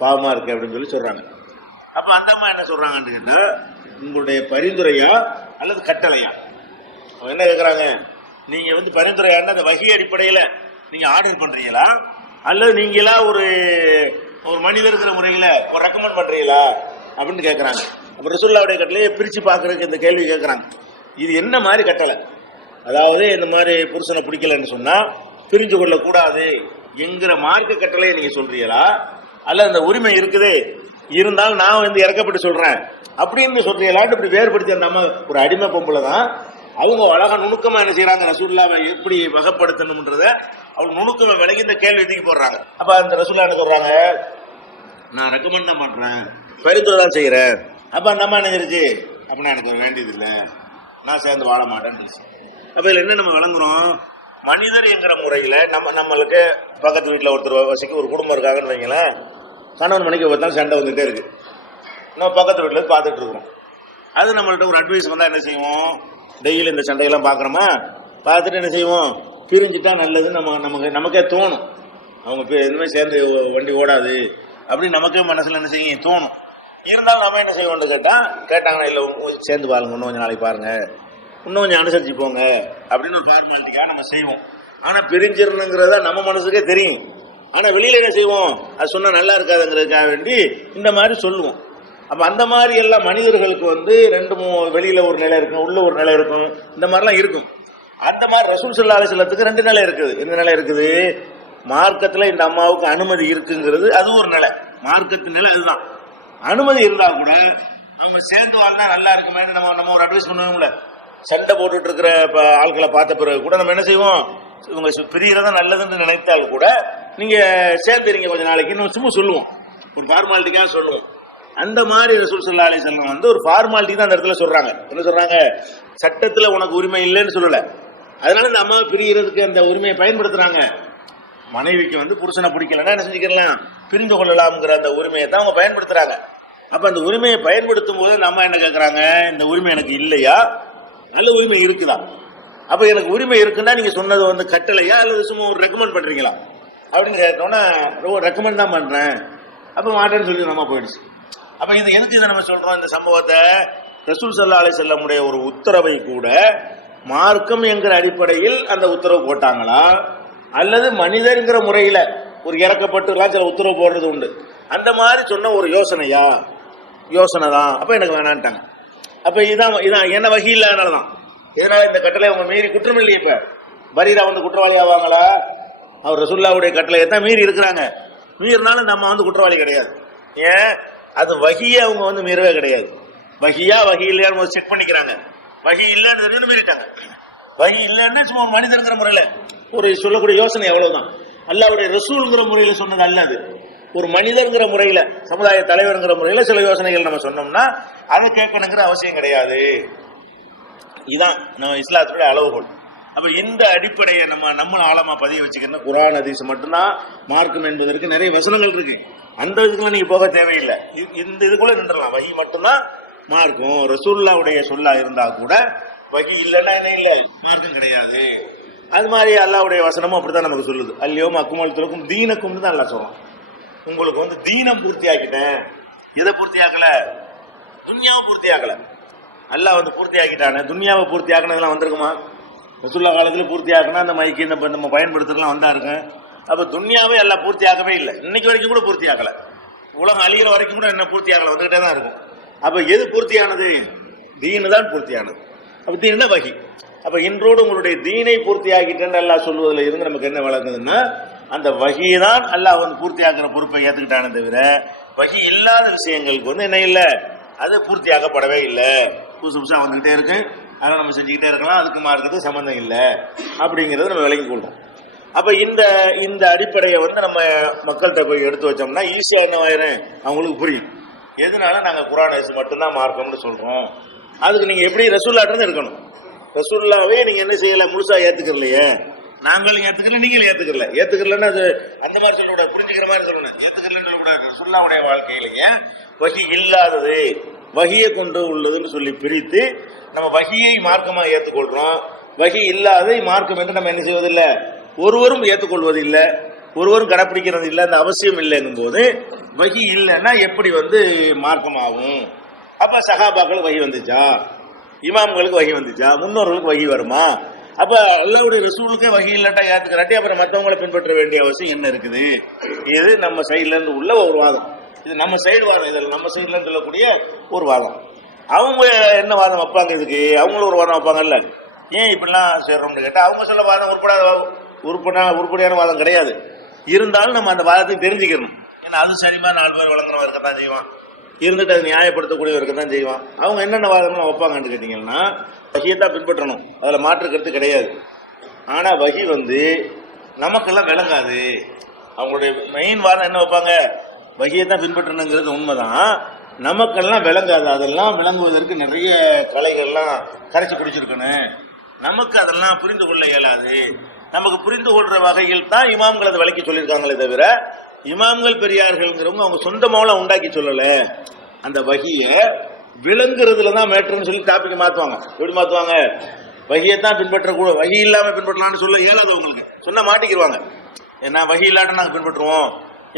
பாவமா இருக்கு அப்படின்னு சொல்லி சொல்றாங்க. அப்ப அந்த அம்மா என்ன சொல்றாங்கன்னு கேட்டு, உங்களுடைய பரிந்துரையா அல்லது கட்டளையா? அவங்க என்ன கேட்கறாங்க, நீங்க வந்து பரிந்துரையாண்டா அந்த வகி அடிப்படையில நீங்க ஆர்டர் பண்றீங்களா, அல்லது நீங்களா ஒரு மனிதர்கிற முறையில ஒரு ரெக்கமெண்ட் பண்றீங்களா அப்படின்னு கேட்கறாங்க. அப்ப ரசூலுல்லாஹ்வுடைய கட்டளையை பிரிச்சு பாக்குறதுக்கு இந்த கேள்வி கேட்கறாங்க. இது என்ன மாதிரி கட்டளை? அதாவது இந்த மாதிரி புருஷனை பிடிக்கலன்னு சொன்னா பிரிஞ்சு கொள்ள கூடாது என்கிற மார்க்க கட்டளையை நீங்க சொல்றீங்களா, அல்ல அந்த உரிமை இருக்குது இருந்தாலும் நான் வந்து இறக்கப்பட்டு சொல்றேன் அப்படின்னு சொல்றீங்களான்னு இப்படி வேறுபடுத்தி அந்த அம்மா ஒரு அடிமை பொம்பளை தான். அவங்க அழகா நுணுக்கமா என்ன செய்யறாங்க, ரசூலுல்லாவை எப்படி வகைப்படுத்தணும்ன்றத அவங்க நுணுக்கமா விலகி இந்த கேள்வி தூக்கி போடுறாங்க. அப்ப அந்த ரசூலுல்லாஹ் என்ன சொல்றாங்க, நான் ரெக்கமெண்ட் தான் பண்றேன், பரிந்துரை தான் செய்யறேன். அப்ப அந்த அம்மா என்ன செஞ்சிருச்சு, அப்படின்னா எனக்கு வேண்டியது இல்லை, நான் சேர்ந்து வாழ மாட்டேன்னு. அப்ப இதுல என்ன நம்ம விளங்குறோம், மனிதர் என்கிற முறையில நம்மளுக்கு பக்கத்து வீட்டுல ஒருத்தர் வசிக்க ஒரு குடும்பம் இருக்காங்கன்னு வைங்களேன், கணவன் மணிக்கு ஒருத்தர் சண்டை வந்துட்டே இருக்கு, நம்ம பக்கத்து வீட்டுல பார்த்துட்டு இருக்கிறோம். அது நம்மள்ட்ட ஒரு அட்வைஸ் வந்தா என்ன செய்வோம், டெய்லி இந்த சண்டையெல்லாம் பார்க்குறோமா, பார்த்துட்டு என்ன செய்வோம், பிரிஞ்சுட்டா நல்லதுன்னு நமக்கே தோணும். அவங்க எதுவுமே சேர்ந்து வண்டி ஓடாது அப்படின்னு நமக்கே மனசுல என்ன செய்யும் தோணும். இருந்தாலும் நம்ம என்ன செய்வோம்னு கேட்டாங்கன்னா இல்லை சேர்ந்து பாருங்க, இன்னும் கொஞ்சம் நாளைக்கு பாருங்க, இன்னும் கொஞ்சம் அனுசரிச்சு போங்க அப்படின்னு ஒரு ஃபார்மாலிட்டிக்காக நம்ம செய்வோம். ஆனா பிரிஞ்சிடணுங்கிறத நம்ம மனசுக்கே தெரியும். ஆனா வெளியில என்ன செய்வோம், அது சொன்னா நல்லா இருக்காதுங்கிறதுக்காக வேண்டி இந்த மாதிரி சொல்லுவோம். அப்ப அந்த மாதிரி எல்லாம் மனிதர்களுக்கு வந்து ரெண்டு வெளியில ஒரு நிலை இருக்கும், உள்ள ஒரு நிலை இருக்கும், இந்த மாதிரிலாம் இருக்கும். அந்த மாதிரி ரசூல் ஸல்லல்லாஹு அலைஹி வஸல்லத்துக்கு ரெண்டு நிலை இருக்குது. எந்த நிலை இருக்குது, மார்க்கத்துல இந்த அம்மாவுக்கு அனுமதி இருக்குங்கிறது அது ஒரு நிலை, மார்க்கத்து நிலை இதுதான். அனுமதி இருந்தா கூட அவங்க சேர்ந்து வாழ்ந்தா நல்லா இருக்குமே நம்ம ஒரு அட்வைஸ் பண்ணுவோம்ல. சண்டை போட்டுட்டு இருக்கிற ஆட்களை பார்த்த பிறகு கூட நம்ம என்ன செய்வோம், இவங்க பிரியறதா நல்லதுன்னு நினைத்தால் கூட நீங்க சேர்ந்துறீங்க கொஞ்ச நாளைக்கு இன்னும் சும்மா சொல்லுவோம், ஒரு ஃபார்மாலிட்டிக்காக சொல்லுவோம். அந்த மாதிரி ரசூல் ஸல்லல்லாஹு அலைஹி வஸல்லம் வந்து ஒரு ஃபார்மாலிட்டி தான் அந்த இடத்துல சொல்றாங்க. என்ன சொல்றாங்க, சட்டத்துல உனக்கு உரிமை இல்லைன்னு சொல்லல, அதனால இந்த அம்மா பிரியறதுக்கு அந்த உரிமையை பயன்படுத்துறாங்க. மனைவிக்கு வந்து புருஷனை பிடிக்கலன்னா என்ன செஞ்சுக்கலாம், பிரிந்து கொள்ளலாம்ங்கிற அந்த உரிமையை தான் அவங்க பயன்படுத்துறாங்க. அப்ப அந்த உரிமையை பயன்படுத்தும் போது நம்ம என்ன கேட்கறாங்க, இந்த உரிமை எனக்கு இல்லையா, நல்ல உரிமை இருக்குதா? அப்ப எனக்கு உரிமை இருக்குன்னா நீங்க சொன்னது வந்து கட்டளையா அல்லது சும்மா ஒரு ரெக்கமெண்ட் பண்றீங்களா அப்படின்னு கேட்டோம்னா ரெக்கமெண்ட் தான் பண்றேன், அப்ப மாட்டேன்னு சொல்லி நம்ம போயிடுச்சு. அப்ப இது எதுக்கு இதை நம்ம சொல்றோம், இந்த சம்பவத்தை ரசூல் ஸல்லல்லாஹு அலைஹி வஸல்லம் உடைய ஒரு உத்தரவை கூட மார்க்கம் என்கிற அடிப்படையில் அந்த உத்தரவு போட்டாங்களா, அல்லது மனிதர்ங்கிற முறையில ஒரு இறக்கப்பட்டுலாம் சில உத்தரவு போடுறது உண்டு, அந்த மாதிரி சொன்ன ஒரு யோசனை தான். அப்ப எனக்கு வேணான்ட்டாங்க. அப்ப இதான் என்ன வகை இல்லாதனாலதான். ஏன்னா இந்த கட்டளை அவங்க மீறி குற்றம் இல்லையே. இப்ப பரீரா வந்து குற்றவாளி ஆவாங்களா, அவர் ரசூலுல்லாஹ்வுடைய கட்டளையை தான் மீறி இருக்கிறாங்க. மீறினாலும் நம்ம வந்து குற்றவாளி கிடையாது. ஏன், அது வகியை அவங்க வந்து மீறவே கிடையாது. வகியா வகி இல்லையான்னு செக் பண்ணிக்கிறாங்க. வகி இல்லைன்னு மீறிட்டாங்க. வகி இல்லைன்னு சும்மா மனிதனுங்கிற முறையில ஒரு சொல்லக்கூடிய யோசனை எவ்வளவுதான். அல்லாஹ்வுடைய ரசூல்ங்கிற முறையில சொன்னது அல்ல, அது ஒரு மனிதர்ங்கிற முறையில சமுதாய தலைவர்ங்கிற முறையில சில யோசனைகள் நம்ம சொன்னோம்னா அதை கேட்கணுங்கிற அவசியம் கிடையாது. இதுதான் நம்ம இஸ்லாத்துடைய அளவுகோல். அப்ப இந்த அடிப்படையை நம்ம ஆழமா பதிய வச்சுக்கணும். குர்ஆன் ஹதீஸ் மட்டும்தான் மார்க்கம் என்பதற்கு நிறைய வசனங்கள் இருக்கு, அந்த இதுக்குள்ள நீங்க போக தேவையில்லை. இந்த இதுக்குள்ள நின்றுடலாம். வஹி மட்டும்தான் மார்க்கம். ரசூலுல்லாஹ்வுடைய சொல்லா இருந்தா கூட வஹி இல்லைன்னா என்ன இல்லை, மார்க்கம் கிடையாது. அது மாதிரி அல்லாஹ்வுடைய வசனமும் அப்படித்தான் நமக்கு சொல்லுது. அல்யௌம அக்மல்து லக்கும் தீனக்கும் தான் அல்லாஹ் சொல்றான். உங்களுக்கு வந்து தீனம் பூர்த்தி ஆக்கிட்டேன். எதை பூர்த்தி ஆக்கல, துன்யாவை பூர்த்தி ஆக்கல. அல்லாஹ் வந்து பூர்த்தி ஆக்கிட்டானே, துன்யாவை பூர்த்தி ஆக்கினதெல்லாம் வந்திருக்குமா? ரசூலுல்லாஹ் காலத்துல பூர்த்தி ஆக்கினா அந்த மைக்கு நம்ம பயன்படுத்துறதுலாம் வந்தா இருக்கு. அப்ப துன்யாவே எல்லாம் பூர்த்தி ஆக்கவே இல்லை, இன்னைக்கு வரைக்கும் கூட பூர்த்தி ஆக்கல. உலகம் அழிகிற வரைக்கும் கூட என்ன பூர்த்தி ஆகல, வந்துகிட்டே தான் இருக்கும். அப்ப எது பூர்த்தியானது, தீனு தான் பூர்த்தியானது. அப்ப தீன் வகி. அப்ப இன்றோடு உங்களுடைய தீனை பூர்த்தி ஆகிட்டேன்னு அல்லாஹ் சொல்வதில் இருந்து நமக்கு என்ன வழங்குதுன்னா, அந்த வகியை தான் அல்லாஹ் வந்து பூர்த்தி ஆக்குற பொறுப்பை ஏத்துக்கிட்டானே தவிர வகி இல்லாத விஷயங்களுக்கு வந்து என்ன இல்லை, அது பூர்த்தி ஆக்கப்படவே இல்லை. புதுசா வந்துகிட்டே இருக்கு, அதனால நம்ம செஞ்சுக்கிட்டே இருக்கலாம், அதுக்கு மார்க்கத்துக்கு சம்பந்தம் இல்லை அப்படிங்கறத நம்ம விளங்கி கொள்றோம். அப்ப இந்த அடிப்படையை வந்து நம்ம மக்கள்கிட்ட போய் எடுத்து வச்சோம்னா ஈஸியா என்னவாயிரும், அவங்களுக்கு புரியும். எதனால நாங்க குர்ஆன் ஹதீஸ் மட்டும்தான் மார்க்கம்னு சொல்றோம். அதுக்கு நீங்க எப்படி ரசூலுல்லாஹ்ட்ட இருந்து இருக்கணும். ரசூலுல்லாஹ்வே நீங்க என்ன செய்யல, முழுசா ஏத்துக்கலையே, நாங்களும் ஏத்துக்கல, நீங்களும் ஏத்துக்கலன்னா அது அந்த மாதிரி சொல்லக்கூடாது, புரிஞ்சுக்கிற மாதிரி சொல்லணும். ஏத்துக்கலன்னு சொல்லக்கூடாது. ரசூலுல்லாஹ்வுடைய வாழ்க்கையிலேயே வஹி இல்லாதது வஹியை கொண்டு உள்ளதுன்னு சொல்லி பிரித்து நம்ம வஹியை மார்க்கமா ஏற்றுக்கொள்றோம், வஹி இல்லாததை மார்க்கம் என்று நம்ம என்ன செய்வதில்லை, ஒருவரும் ஏற்றுக்கொள்வது இல்லை, ஒருவரும் கடைப்பிடிக்கிறது இல்லை, அந்த அவசியம் இல்லைங்கும் போது வஹி இல்லைன்னா எப்படி வந்து மார்க்கம் ஆகும்? அப்ப சஹாபாக்களுக்கு வஹி வந்துச்சா, இமாம்களுக்கு வஹி வந்துச்சா, முன்னோர்களுக்கு வஹி வருமா? அப்ப அல்லாஹ்வுடைய ரசூலுக்கே வஹி இல்லாட்டா ஏத்துக்கிறாட்டி அப்புறம் மற்றவங்களை பின்பற்ற வேண்டிய அவசியம் என்ன இருக்குது? இது நம்ம சைட்ல இருந்து உள்ள ஒரு வாதம். இது நம்ம சைடு வாதம், இதில் நம்ம சைட்ல இருந்து சொல்லக்கூடிய ஒரு வாதம். அவங்க என்ன வாதம் வைப்பாங்க, இதுக்கு அவங்களும் ஒரு வாதம் வைப்பாங்கல்ல. ஏன் இப்படிலாம் சேர்றோம்னு கேட்டா அவங்க சொல்ல வாதம் உருப்படியான வாதம் கிடையாது. இருந்தாலும் நம்ம அந்த வாதத்தையும் தெரிஞ்சுக்கணும். ஏன்னா அது சரிமா 4 பேர் வழங்குறவா இருக்கத்தான் செய்வான், இருந்துட்டு அதை நியாயப்படுத்தக்கூடியவருக்கு தான் செய்வான். அவங்க என்னென்ன வாதம்லாம் வைப்பாங்கன்னு கேட்டீங்கன்னா, வகியை தான் பின்பற்றணும், அதில் மாற்று கருத்து கிடையாது. ஆனால் வகி நமக்கெல்லாம் விளங்காது. அவங்களுடைய மெயின் வாதம் என்ன வைப்பாங்க, வகியை தான் பின்பற்றணுங்கிறது உண்மைதான், நமக்கெல்லாம் விளங்காது, அதெல்லாம் விளங்குவதற்கு நிறைய கலைகள்லாம் கரைச்சி குடிச்சிருக்கணும், நமக்கு அதெல்லாம் புரிந்து கொள்ள இயலாது. நமக்கு புரிந்து கொள்ற வகையில் தான் இமாம்கள் அதை விளக்கி சொல்லியிருக்காங்களே தவிர இமாம்கள் பெரியார்கள்ங்கிறவங்க அவங்க சொந்தமாவெல்லாம் உண்டாக்கி சொல்லல. அந்த வகியை விளங்குறதுல தான் மேட்டர்னு சொல்லி டாபிக் மாத்துவாங்க. எப்படி மாத்துவாங்க, வகியை தான் பின்பற்றக்கூட, வகி இல்லாம பின்பற்றலாம்னு சொல்ல இயலாது. உங்களுக்கு சொன்ன மாட்டிக்கிடுவாங்க. ஏன்னா வகி இல்லாட்ட நாங்க பின்பற்றுவோம்,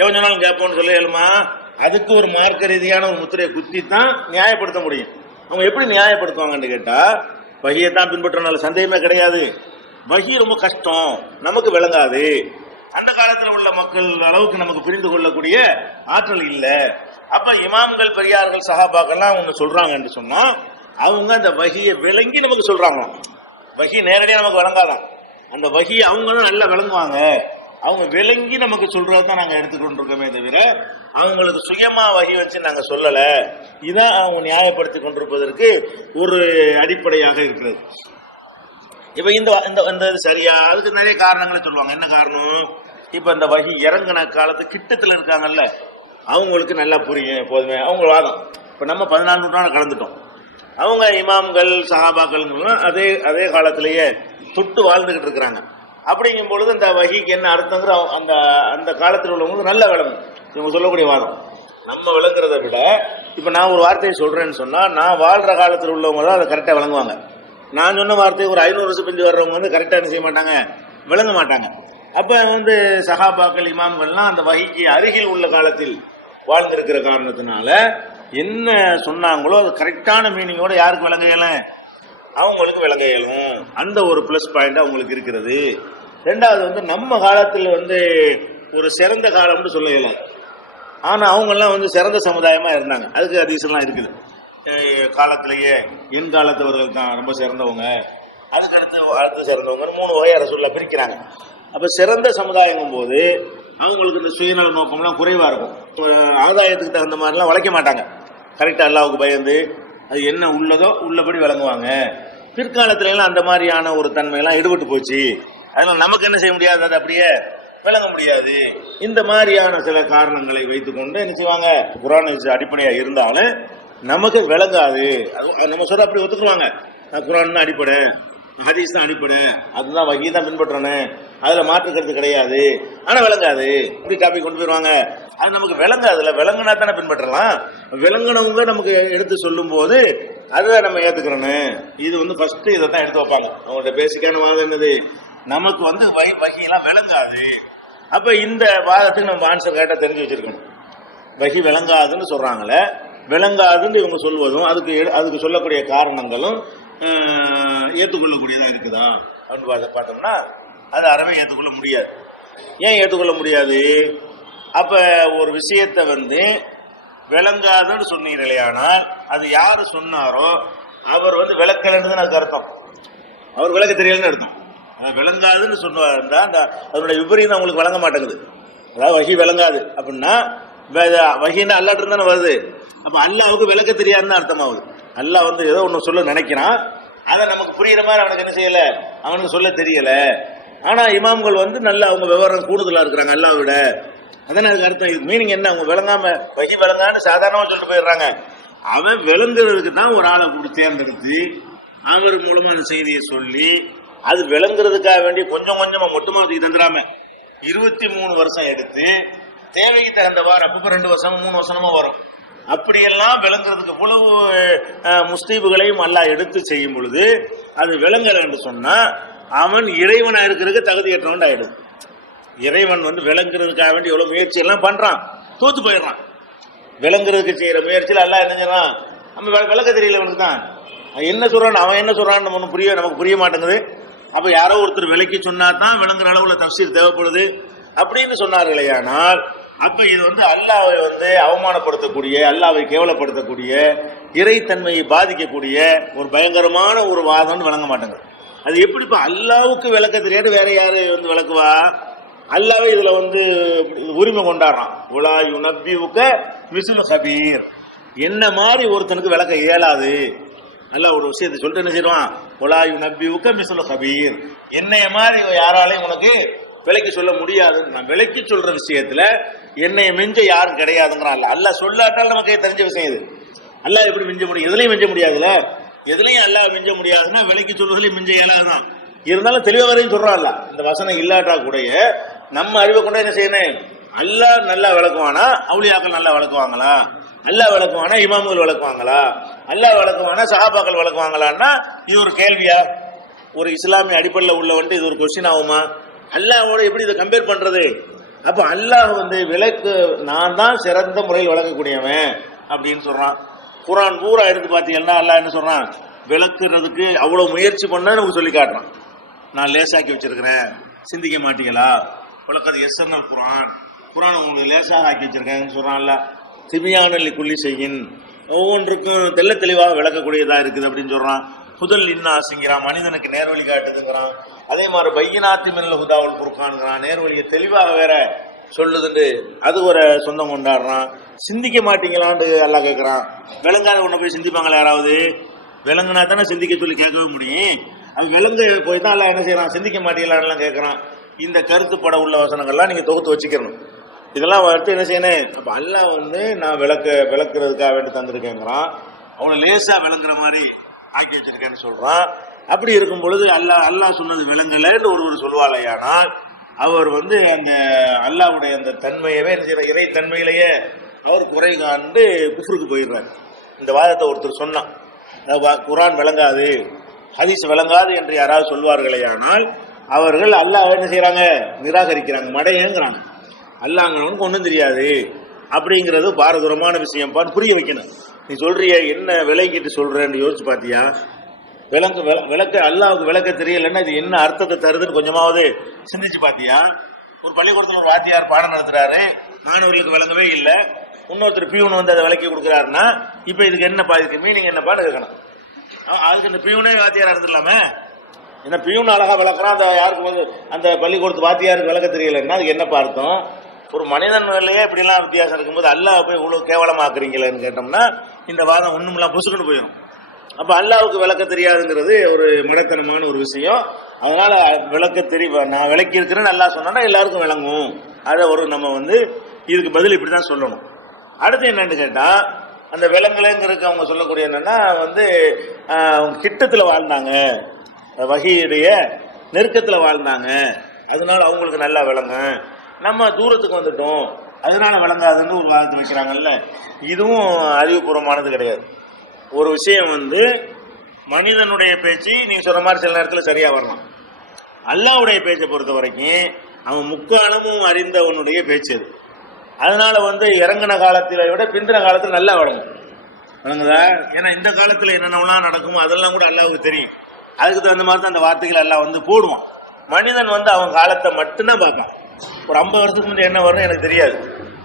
எவன் சொன்னாலும் கேட்போம்னு சொல்ல இயலுமா? அதுக்கு ஒரு மார்க்க ரீதியான ஒரு முத்திரையை குத்தி தான் நியாயப்படுத்த முடியும். அவங்க எப்படி நியாயப்படுத்துவாங்கன்னு கேட்டா, வகியை தான் பின்பற்றனால சந்தேகமே கிடையாது, வகி ரொம்ப கஷ்டம், நமக்கு விளங்காது, அந்த காலத்தில் உள்ள மக்கள் அளவுக்கு நமக்கு புரிந்து கொள்ளக்கூடிய ஆற்றல் இல்லை. அப்ப இமாம்கள் பெரியார்கள் சஹாபாக்கள்லாம் அவங்க சொல்றாங்க என்று சொன்னா, அவங்க அந்த வகியை விளங்கி நமக்கு சொல்றாங்க. வகி நேரடியாக நமக்கு விளங்காதான், அந்த வகியை அவங்க தான் நல்லா விளங்குவாங்க, அவங்க விளங்கி நமக்கு சொல்றதான் நாங்க எடுத்துக்கொண்டிருக்கோமே தவிர அவங்களுக்கு சுயமா வகி வச்சு நாங்க சொல்லல. இதான் அவங்க நியாயப்படுத்தி கொண்டிருப்பதற்கு ஒரு அடிப்படையாக இருக்கிறது. இப்ப இந்த சரியா, அதுக்கு நிறைய காரணங்களை சொல்லுவாங்க. என்ன காரணம், இப்ப இந்த வகி இறங்கின காலத்து கிட்டத்துல இருக்காங்கல்ல, அவங்களுக்கு நல்லா புரியும் போதுமே அவங்க வாதம். இப்ப நம்ம 14 நூற்றாண்டு கடந்துட்டோம், அவங்க இமாம்கள் சஹாபாக்கள் அதே அதே காலத்திலேயே தொட்டு வாழ்ந்துகிட்டு இருக்கிறாங்க. அப்படிங்கும் பொழுது அந்த வகிக்கு என்ன அர்த்தங்கிற அந்த அந்த காலத்தில் உள்ளவங்களுக்கு நல்ல விளங்கும். இவங்க சொல்லக்கூடிய வாதம் நம்ம விளங்குறத விட, இப்ப நான் ஒரு வார்த்தையை சொல்றேன்னு சொன்னா, நான் வாழ்ற காலத்தில் உள்ளவங்க தான் அதை கரெக்டா விளங்குவாங்க. நான் சொன்ன வார்த்தையை ஒரு 500 வருஷம் பிஞ்சு வர்றவங்க கரெக்டா என்ன செய்ய மாட்டாங்க, விளங்க மாட்டாங்க. அப்ப சஹாபாக்கள் இமாம்கள்லாம் அந்த வகிக்கு அருகில் உள்ள காலத்தில் வாழ்ந்திருக்கிற காரணத்தினால என்ன சொன்னாங்களோ அது கரெக்டான மீனிங்கோட யாருக்கு விளங்க இயலும், அவங்களுக்கு விளங்க இயலும். அந்த ஒரு பிளஸ் பாயிண்ட் அவங்களுக்கு இருக்கிறது. ரெண்டாவது நம்ம காலத்தில் ஒரு சிறந்த காலம்னு சொல்ல இயலும், ஆனா அவங்கெல்லாம் சிறந்த சமுதாயமா இருந்தாங்க. அதுக்கு ஹதீஸ்லாம் இருக்குது. காலத்திலேயே என் காலத்தவர்கள் தான் ரொம்ப சிறந்தவங்க, அதுக்கு அடுத்து சிறந்தவங்க 3 வகையை ரசூலுல்லாஹ் பிரிக்கிறாங்க. அப்ப சிறந்த சமுதாயங்கும் போது அவங்களுக்கு இந்த சுயநல நோக்கம்லாம் குறைவா இருக்கும். ஆதாயத்துக்கு தகுந்த மாதிரிலாம் வளைக்க மாட்டாங்க, கரெக்டா அல்லாஹ்வுக்கு பயந்து அது என்ன உள்ளதோ உள்ளபடி விளங்குவாங்க. பிற்காலத்துல எல்லாம் அந்த மாதிரியான ஒரு தன்மையெல்லாம் ஈடுபட்டு போச்சு, அதனால நமக்கு என்ன செய்ய முடியாது, அது அப்படியே விளங்க முடியாது. இந்த மாதிரியான சில காரணங்களை வைத்துக்கொண்டு என்ன செய்வாங்க, குர்ஆன் அடிப்படையா இருந்தாலும் நமக்கு விளங்காது. அது நம்ம சொல்ற அப்படி ஒத்துக்குவாங்க, குர்ஆன் தான் அடிப்படை, ஹதீஸ் தான் அடிப்படை, அதுதான் வகி தான் பின்பற்றணும், அதுல மாற்றுக்கிறது கிடையாது, ஆனா விளங்காது. இப்படி டாபிக் கொண்டு போயிருவாங்க. அது நமக்கு விளங்காதுல, விளங்குனா தானே பின்பற்றலாம். விளங்குனவங்க நமக்கு எடுத்து சொல்லும் போது அதை நம்ம ஏத்துக்கிறோம். இது ஃபர்ஸ்ட் இதை தான் எடுத்து வைப்பாங்க. அவங்களோட பேசிக்கான வாதம் என்னது, நமக்கு வகியெல்லாம் விளங்காது. அப்ப இந்த வாதத்துக்கு நம்ம ஆன்சர் கேட்டா தெரிஞ்சு வச்சிருக்கணும். வகி விளங்காதுன்னு சொல்றாங்களே, விளங்காதுன்னு இவங்க சொல்வதும் அதுக்கு சொல்லக்கூடிய காரணங்களும் ஏற்றுக்கொள்ளக்கூடியதா இருக்குதா அப்படின்னு பார்த்தோம்னா அது அறவே ஏற்றுக்கொள்ள முடியாது. ஏன் ஏற்றுக்கொள்ள முடியாது? அப்ப ஒரு விஷயத்தை விளங்காதுன்னு சொன்னீர்களேயானால் அது யாரு சொன்னாரோ அவர் விளக்கலன்னு அதுக்கு அர்த்தம், அவர் விளக்க தெரியலன்னு அர்த்தம். விளங்காதுன்னு சொன்னா அதனுடைய விபரீதம் அவங்களுக்கு வழங்க மாட்டேங்குது. அதாவது வகி விளங்காது அப்படின்னா வகின்னா அல்லாட்டு இருந்தானே வருது. அப்ப அல்லாவுக்கு விளக்க தெரியாதுன்னு அர்த்தமாகுது. அல்லாஹ் ஏதோ ஒண்ணு சொல்ல நினைக்கிறான், அதை நமக்கு புரியுற மாதிரி அவனுக்கு என்ன செய்யல, அவனுக்கு சொல்ல தெரியல. ஆனா இமாம்கள் நல்லா அவங்க விவரம் கூடுதலா இருக்கிறாங்க அல்லாஹ் விட. அதான அதுக்கு அர்த்தம். இது மீனிங் என்ன, அவங்க விளங்காம வகி விளங்கான்னு சாதாரணமா சொல்லிட்டு போயிடுறாங்க. அவன் விளங்குறதுக்கு தான் ஒரு ஆளை கூட தேர்ந்தெடுத்து அவர் மூலமா அந்த செய்தியை சொல்லி அது விளங்குறதுக்காக வேண்டி கொஞ்சம் கொஞ்சமா மொத்தமா தந்துடாம 23 வருஷம் எடுத்து தேவைக்கு தகுந்தவாறு அப்ப 2 வருஷம் 3 வருஷமா வரும். அப்படியெல்லாம் விளங்குறதுக்கு இவ்வளவு முஸ்தீபுகளையும் அல்லாஹ் எடுத்து செய்யும் பொழுது அது விளங்கல என்று சொன்னா அவன் இறைவனா இருக்கிறதுக்கு தகுதியற்றவன் ஆயிடுது. இறைவன் விளங்குறதுக்காக வேண்டி எவ்வளவு முயற்சி எல்லாம் பண்றான், தோத்து போயிடுறான். விளங்குறதுக்கு செய்யற முயற்சியில் அல்லாஹ் என்ன செய்யறான், நம்ம விளக்க தெரியல அவனுக்கு தான் என்ன சொல்றான், அவன் என்ன சொல்றான்னு நமக்கு புரிய மாட்டேங்குது. அப்ப யாரோ ஒருத்தர் விளக்கி சொன்னா தான் விளங்குற அளவுல தஃசீர் தேவைப்படுது அப்படின்னு சொன்னார்களேயானால் அப்ப இது அல்லாஹ்வை அவமானப்படுத்தக்கூடிய, அல்லாஹ்வை கேவலப்படுத்தக்கூடிய, இறைத்தன்மையை பாதிக்கக்கூடிய ஒரு பயங்கரமான ஒரு வாதம்னு விளங்க மாட்டேங்குது. அது எப்படிப்பா அல்லாஹ்வுக்கு விளக்க தெரியாது, வேற யாரு விளக்குவா? அல்லாஹ்வே இதுல உரிமை கொண்டாடுறான். உலா யுனப்பியுக மிஸ்லு கபீர், என்ன மாதிரி ஒருத்தனுக்கு விளக்க இயலாது. நல்ல ஒரு விஷயத்தை சொல்லிட்டு என்ன செய்வான், ஒலாயு நபி உக்க மிஸ்ல கபீர், என்னைய மாதிரி யாராலையும் உனக்கு விலைக்கு சொல்ல முடியாது. நான் விலைக்கு சொல்ற விஷயத்துல என்னைய மிஞ்ச யாரும் கிடையாதுங்கிறான். அல்லாஹ் சொல்லாட்டால் நமக்கு தெரிஞ்ச விஷயம் இது. அல்லாஹ் எப்படி மிஞ்ச முடியும்? எதுலையும் மிஞ்ச முடியாதுல்ல. எதுலையும் அல்லாஹ் மிஞ்ச முடியாதுன்னா விலைக்கு சொல்றதுலையும் மிஞ்ச இயலாதுதான். இருந்தாலும் தெளிவா வரையும் சொல்றான்ல. இந்த வசனம் இல்லாட்டா கூட நம்ம அறிவை கொண்டு என்ன செய்யணும், அல்லாஹ் நல்லா விளக்குவானா, அவுலியாக்கள் நல்லா விளக்குவாங்களா, அல்லாஹ் விளக்குவானா இமாம்கள் விளக்குவாங்களா, அல்லாஹ் விளக்குவானா சஹாபாக்கள் விளக்குவாங்களான்னா இது ஒரு கேள்வியா? ஒரு இஸ்லாமிய அடிப்படையில் உள்ள வந்து இது ஒரு கொஸ்டின் ஆகுமா? அல்லாஹ்வோட எப்படி இதை கம்பேர் பண்றது? அப்ப அல்லாஹ் விளக்கு நான் தான் சிறந்த முறையில் விளக்கக்கூடியவன் அப்படின்னு சொல்றான். குர்ஆன் பூரா எடுத்து பார்த்தீங்கன்னா அல்லாஹ் என்ன சொல்றான், விளக்குறதுக்கு அவ்வளவு முயற்சி பண்ணு சொல்லி காட்டுறான். நான் லேசாக்கி வச்சிருக்கிறேன், சிந்திக்க மாட்டீங்களா? உலகது எஸ்என்எல் குர்ஆன், குர்ஆன் உங்களுக்கு லேசாக ஆக்கி வச்சிருக்கேன்னு சொல்றான்ல. திபியானல் குல்லி செய்யின், ஒவ்வொன்றுக்கும் தெள்ள தெளிவாக விளக்கக்கூடியதா இருக்குது அப்படின்னு சொல்றான். முதல் இன்னாசிங்கிறான், மனிதனுக்கு நேர்வழி காட்டுதுங்கிறான். அதே மாதிரி பையனாத்தி மின்னல் ஹுதாவுல் குர்ஆன்ங்கிறான், நேர்வழியை தெளிவாக வேற சொல்லுதுண்டு அது ஒரு சொந்தம் கொண்டாடுறான். சிந்திக்க மாட்டீங்களான்னு அல்லாஹ் கேட்கிறான். விளங்காத ஒண்ணு போய் சிந்திப்பாங்களா யாராவது? விளங்குனா தானே சிந்திக்க சொல்லி கேட்கவே முடியும். அது விளங்கு போய் தான் அல்லாஹ் என்ன செய்யறான், சிந்திக்க மாட்டீங்களான்னு கேட்கறான். இந்த கருத்துப்பட உள்ள வசனங்கள்லாம் நீங்க தொகுத்து வச்சுக்கணும். இதெல்லாம் எடுத்து என்ன செய்யணும், அப்ப அல்லாஹ் நான் விளக்குறதுக்காக வேண்டி தந்திருக்கேங்கிறான். அவனை லேசா விளங்குற மாதிரி ஆக்கி வச்சிருக்கேன்னு சொல்றான். அப்படி இருக்கும் பொழுது அல்லாஹ் சொன்னது விளங்கலன்னு ஒருவர் சொல்வாளையானால் அவர் அந்த அல்லாஹ்வுடைய அந்த தன்மையவே என்ன செய்யற, இறை தன்மையிலேயே அவர் குறை காண்டு குஃப்ருக்கு போயிடுறாரு. இந்த வாதத்தை ஒருத்தர் சொன்னான், குர்ஆன் விளங்காது, ஹதீஸ் விளங்காது என்று யாராவது சொல்வார்களேயானால் அவர்கள் அல்லாஹ் என்ன செய்யறாங்க, நிராகரிக்கிறாங்க, மடையங்கிறாங்க. அல்லாஹ்ங்கிறவனுக்கு ஒன்றும் தெரியாது அப்படிங்கிறது பாரதூரமான விஷயம். புரிய வைக்கணும். நீ சொல்றிய என்ன விளங்கிட்டு சொல்றேன்னு யோசிச்சு பாத்தியா? விளக்க அல்லாஹ்வுக்கு விளக்க தெரியலன்னா இது என்ன அர்த்தத்தை தருதுன்னு கொஞ்சமாவது சிந்திச்சு பாத்தியா? ஒரு பள்ளிக்கூடத்தில் ஒரு வாத்தியார் பாடம் நடத்துறாரு, மாணவர்களுக்கு விளங்கவே இல்லை. இன்னொருத்தர் பியூன் அதை விளக்கி கொடுக்குறாருன்னா இப்ப இதுக்கு என்னப்பா, இதுக்கு மீனிங் என்னப்பான்னு கேட்கணும். அதுக்கு இந்த பியூனே வாத்தியாரா இருந்துடலாமே. ஏன்னா பியூன் அழகா விளக்குறான், அந்த யாருக்கு அந்த பள்ளிக்கூடத்து வாத்தியாருக்கு விளக்க தெரியலன்னா அதுக்கு என்னப்பா அர்த்தம்? ஒரு மனிதன் மேலேயே இப்படிலாம் வித்தியாசம் இருக்கும்போது அல்லாஹ் போய் இவ்வளவு கேவலமாக்குறீங்களேன்னு கேட்டோம்னா இந்த வாதம் ஒண்ணுமெல்லாம் புசுக்குன்னு போயிடும். அப்ப அல்லாஹ்வுக்கு விளக்க தெரியாதுங்கிறது ஒரு மடத்தனமான ஒரு விஷயம். அதனால நான் விளக்கி இருக்கிறேன்னு அல்லாஹ் சொன்னா எல்லாருக்கும் விளங்கும். அதை நம்ம இதுக்கு பதில் இப்படிதான் சொல்லணும். அடுத்து என்னன்னு கேட்டா, அந்த விலங்குலங்கிறதுக்கு அவங்க சொல்லக்கூடிய என்னன்னா அவங்க கிட்டத்துல வாழ்ந்தாங்க, வகையுடைய நெருக்கத்துல வாழ்ந்தாங்க, அதனால அவங்களுக்கு நல்லா விளங்கும். நம்ம தூரத்துக்கு வந்துட்டோம் அதனால விளங்காதுன்னு ஒரு வாதத்தை வைக்கிறாங்கல்ல. இதுவும் அறிவுபூர்வமானது கிடையாது. ஒரு விஷயம் மனிதனுடைய பேச்சு நீங்க சொல்ற மாதிரி சில நேரத்தில் சரியா வரலாம். அல்லாஹ்வுடைய பேச்சை பொறுத்த வரைக்கும் அவன் முக்காலமும் அறிந்தவனுடைய பேச்சு அது. அதனால இறங்கின காலத்தில விட பிந்தின காலத்தில் நல்லா வழங்குதா? ஏன்னா இந்த காலத்தில் என்னென்னலாம் நடக்குமோ அதெல்லாம் கூட அல்லாஹ்வுக்கு தெரியும். அதுக்கு தகுந்த மாதிரி தான் அந்த வார்த்தைகள் எல்லாம் போடுவான். மனிதன் அவன் காலத்தை மட்டும்தான் பார்ப்பான். ஒரு 50 வருஷத்துக்கு முந்தைய என்ன வரும்னு எனக்கு தெரியாது.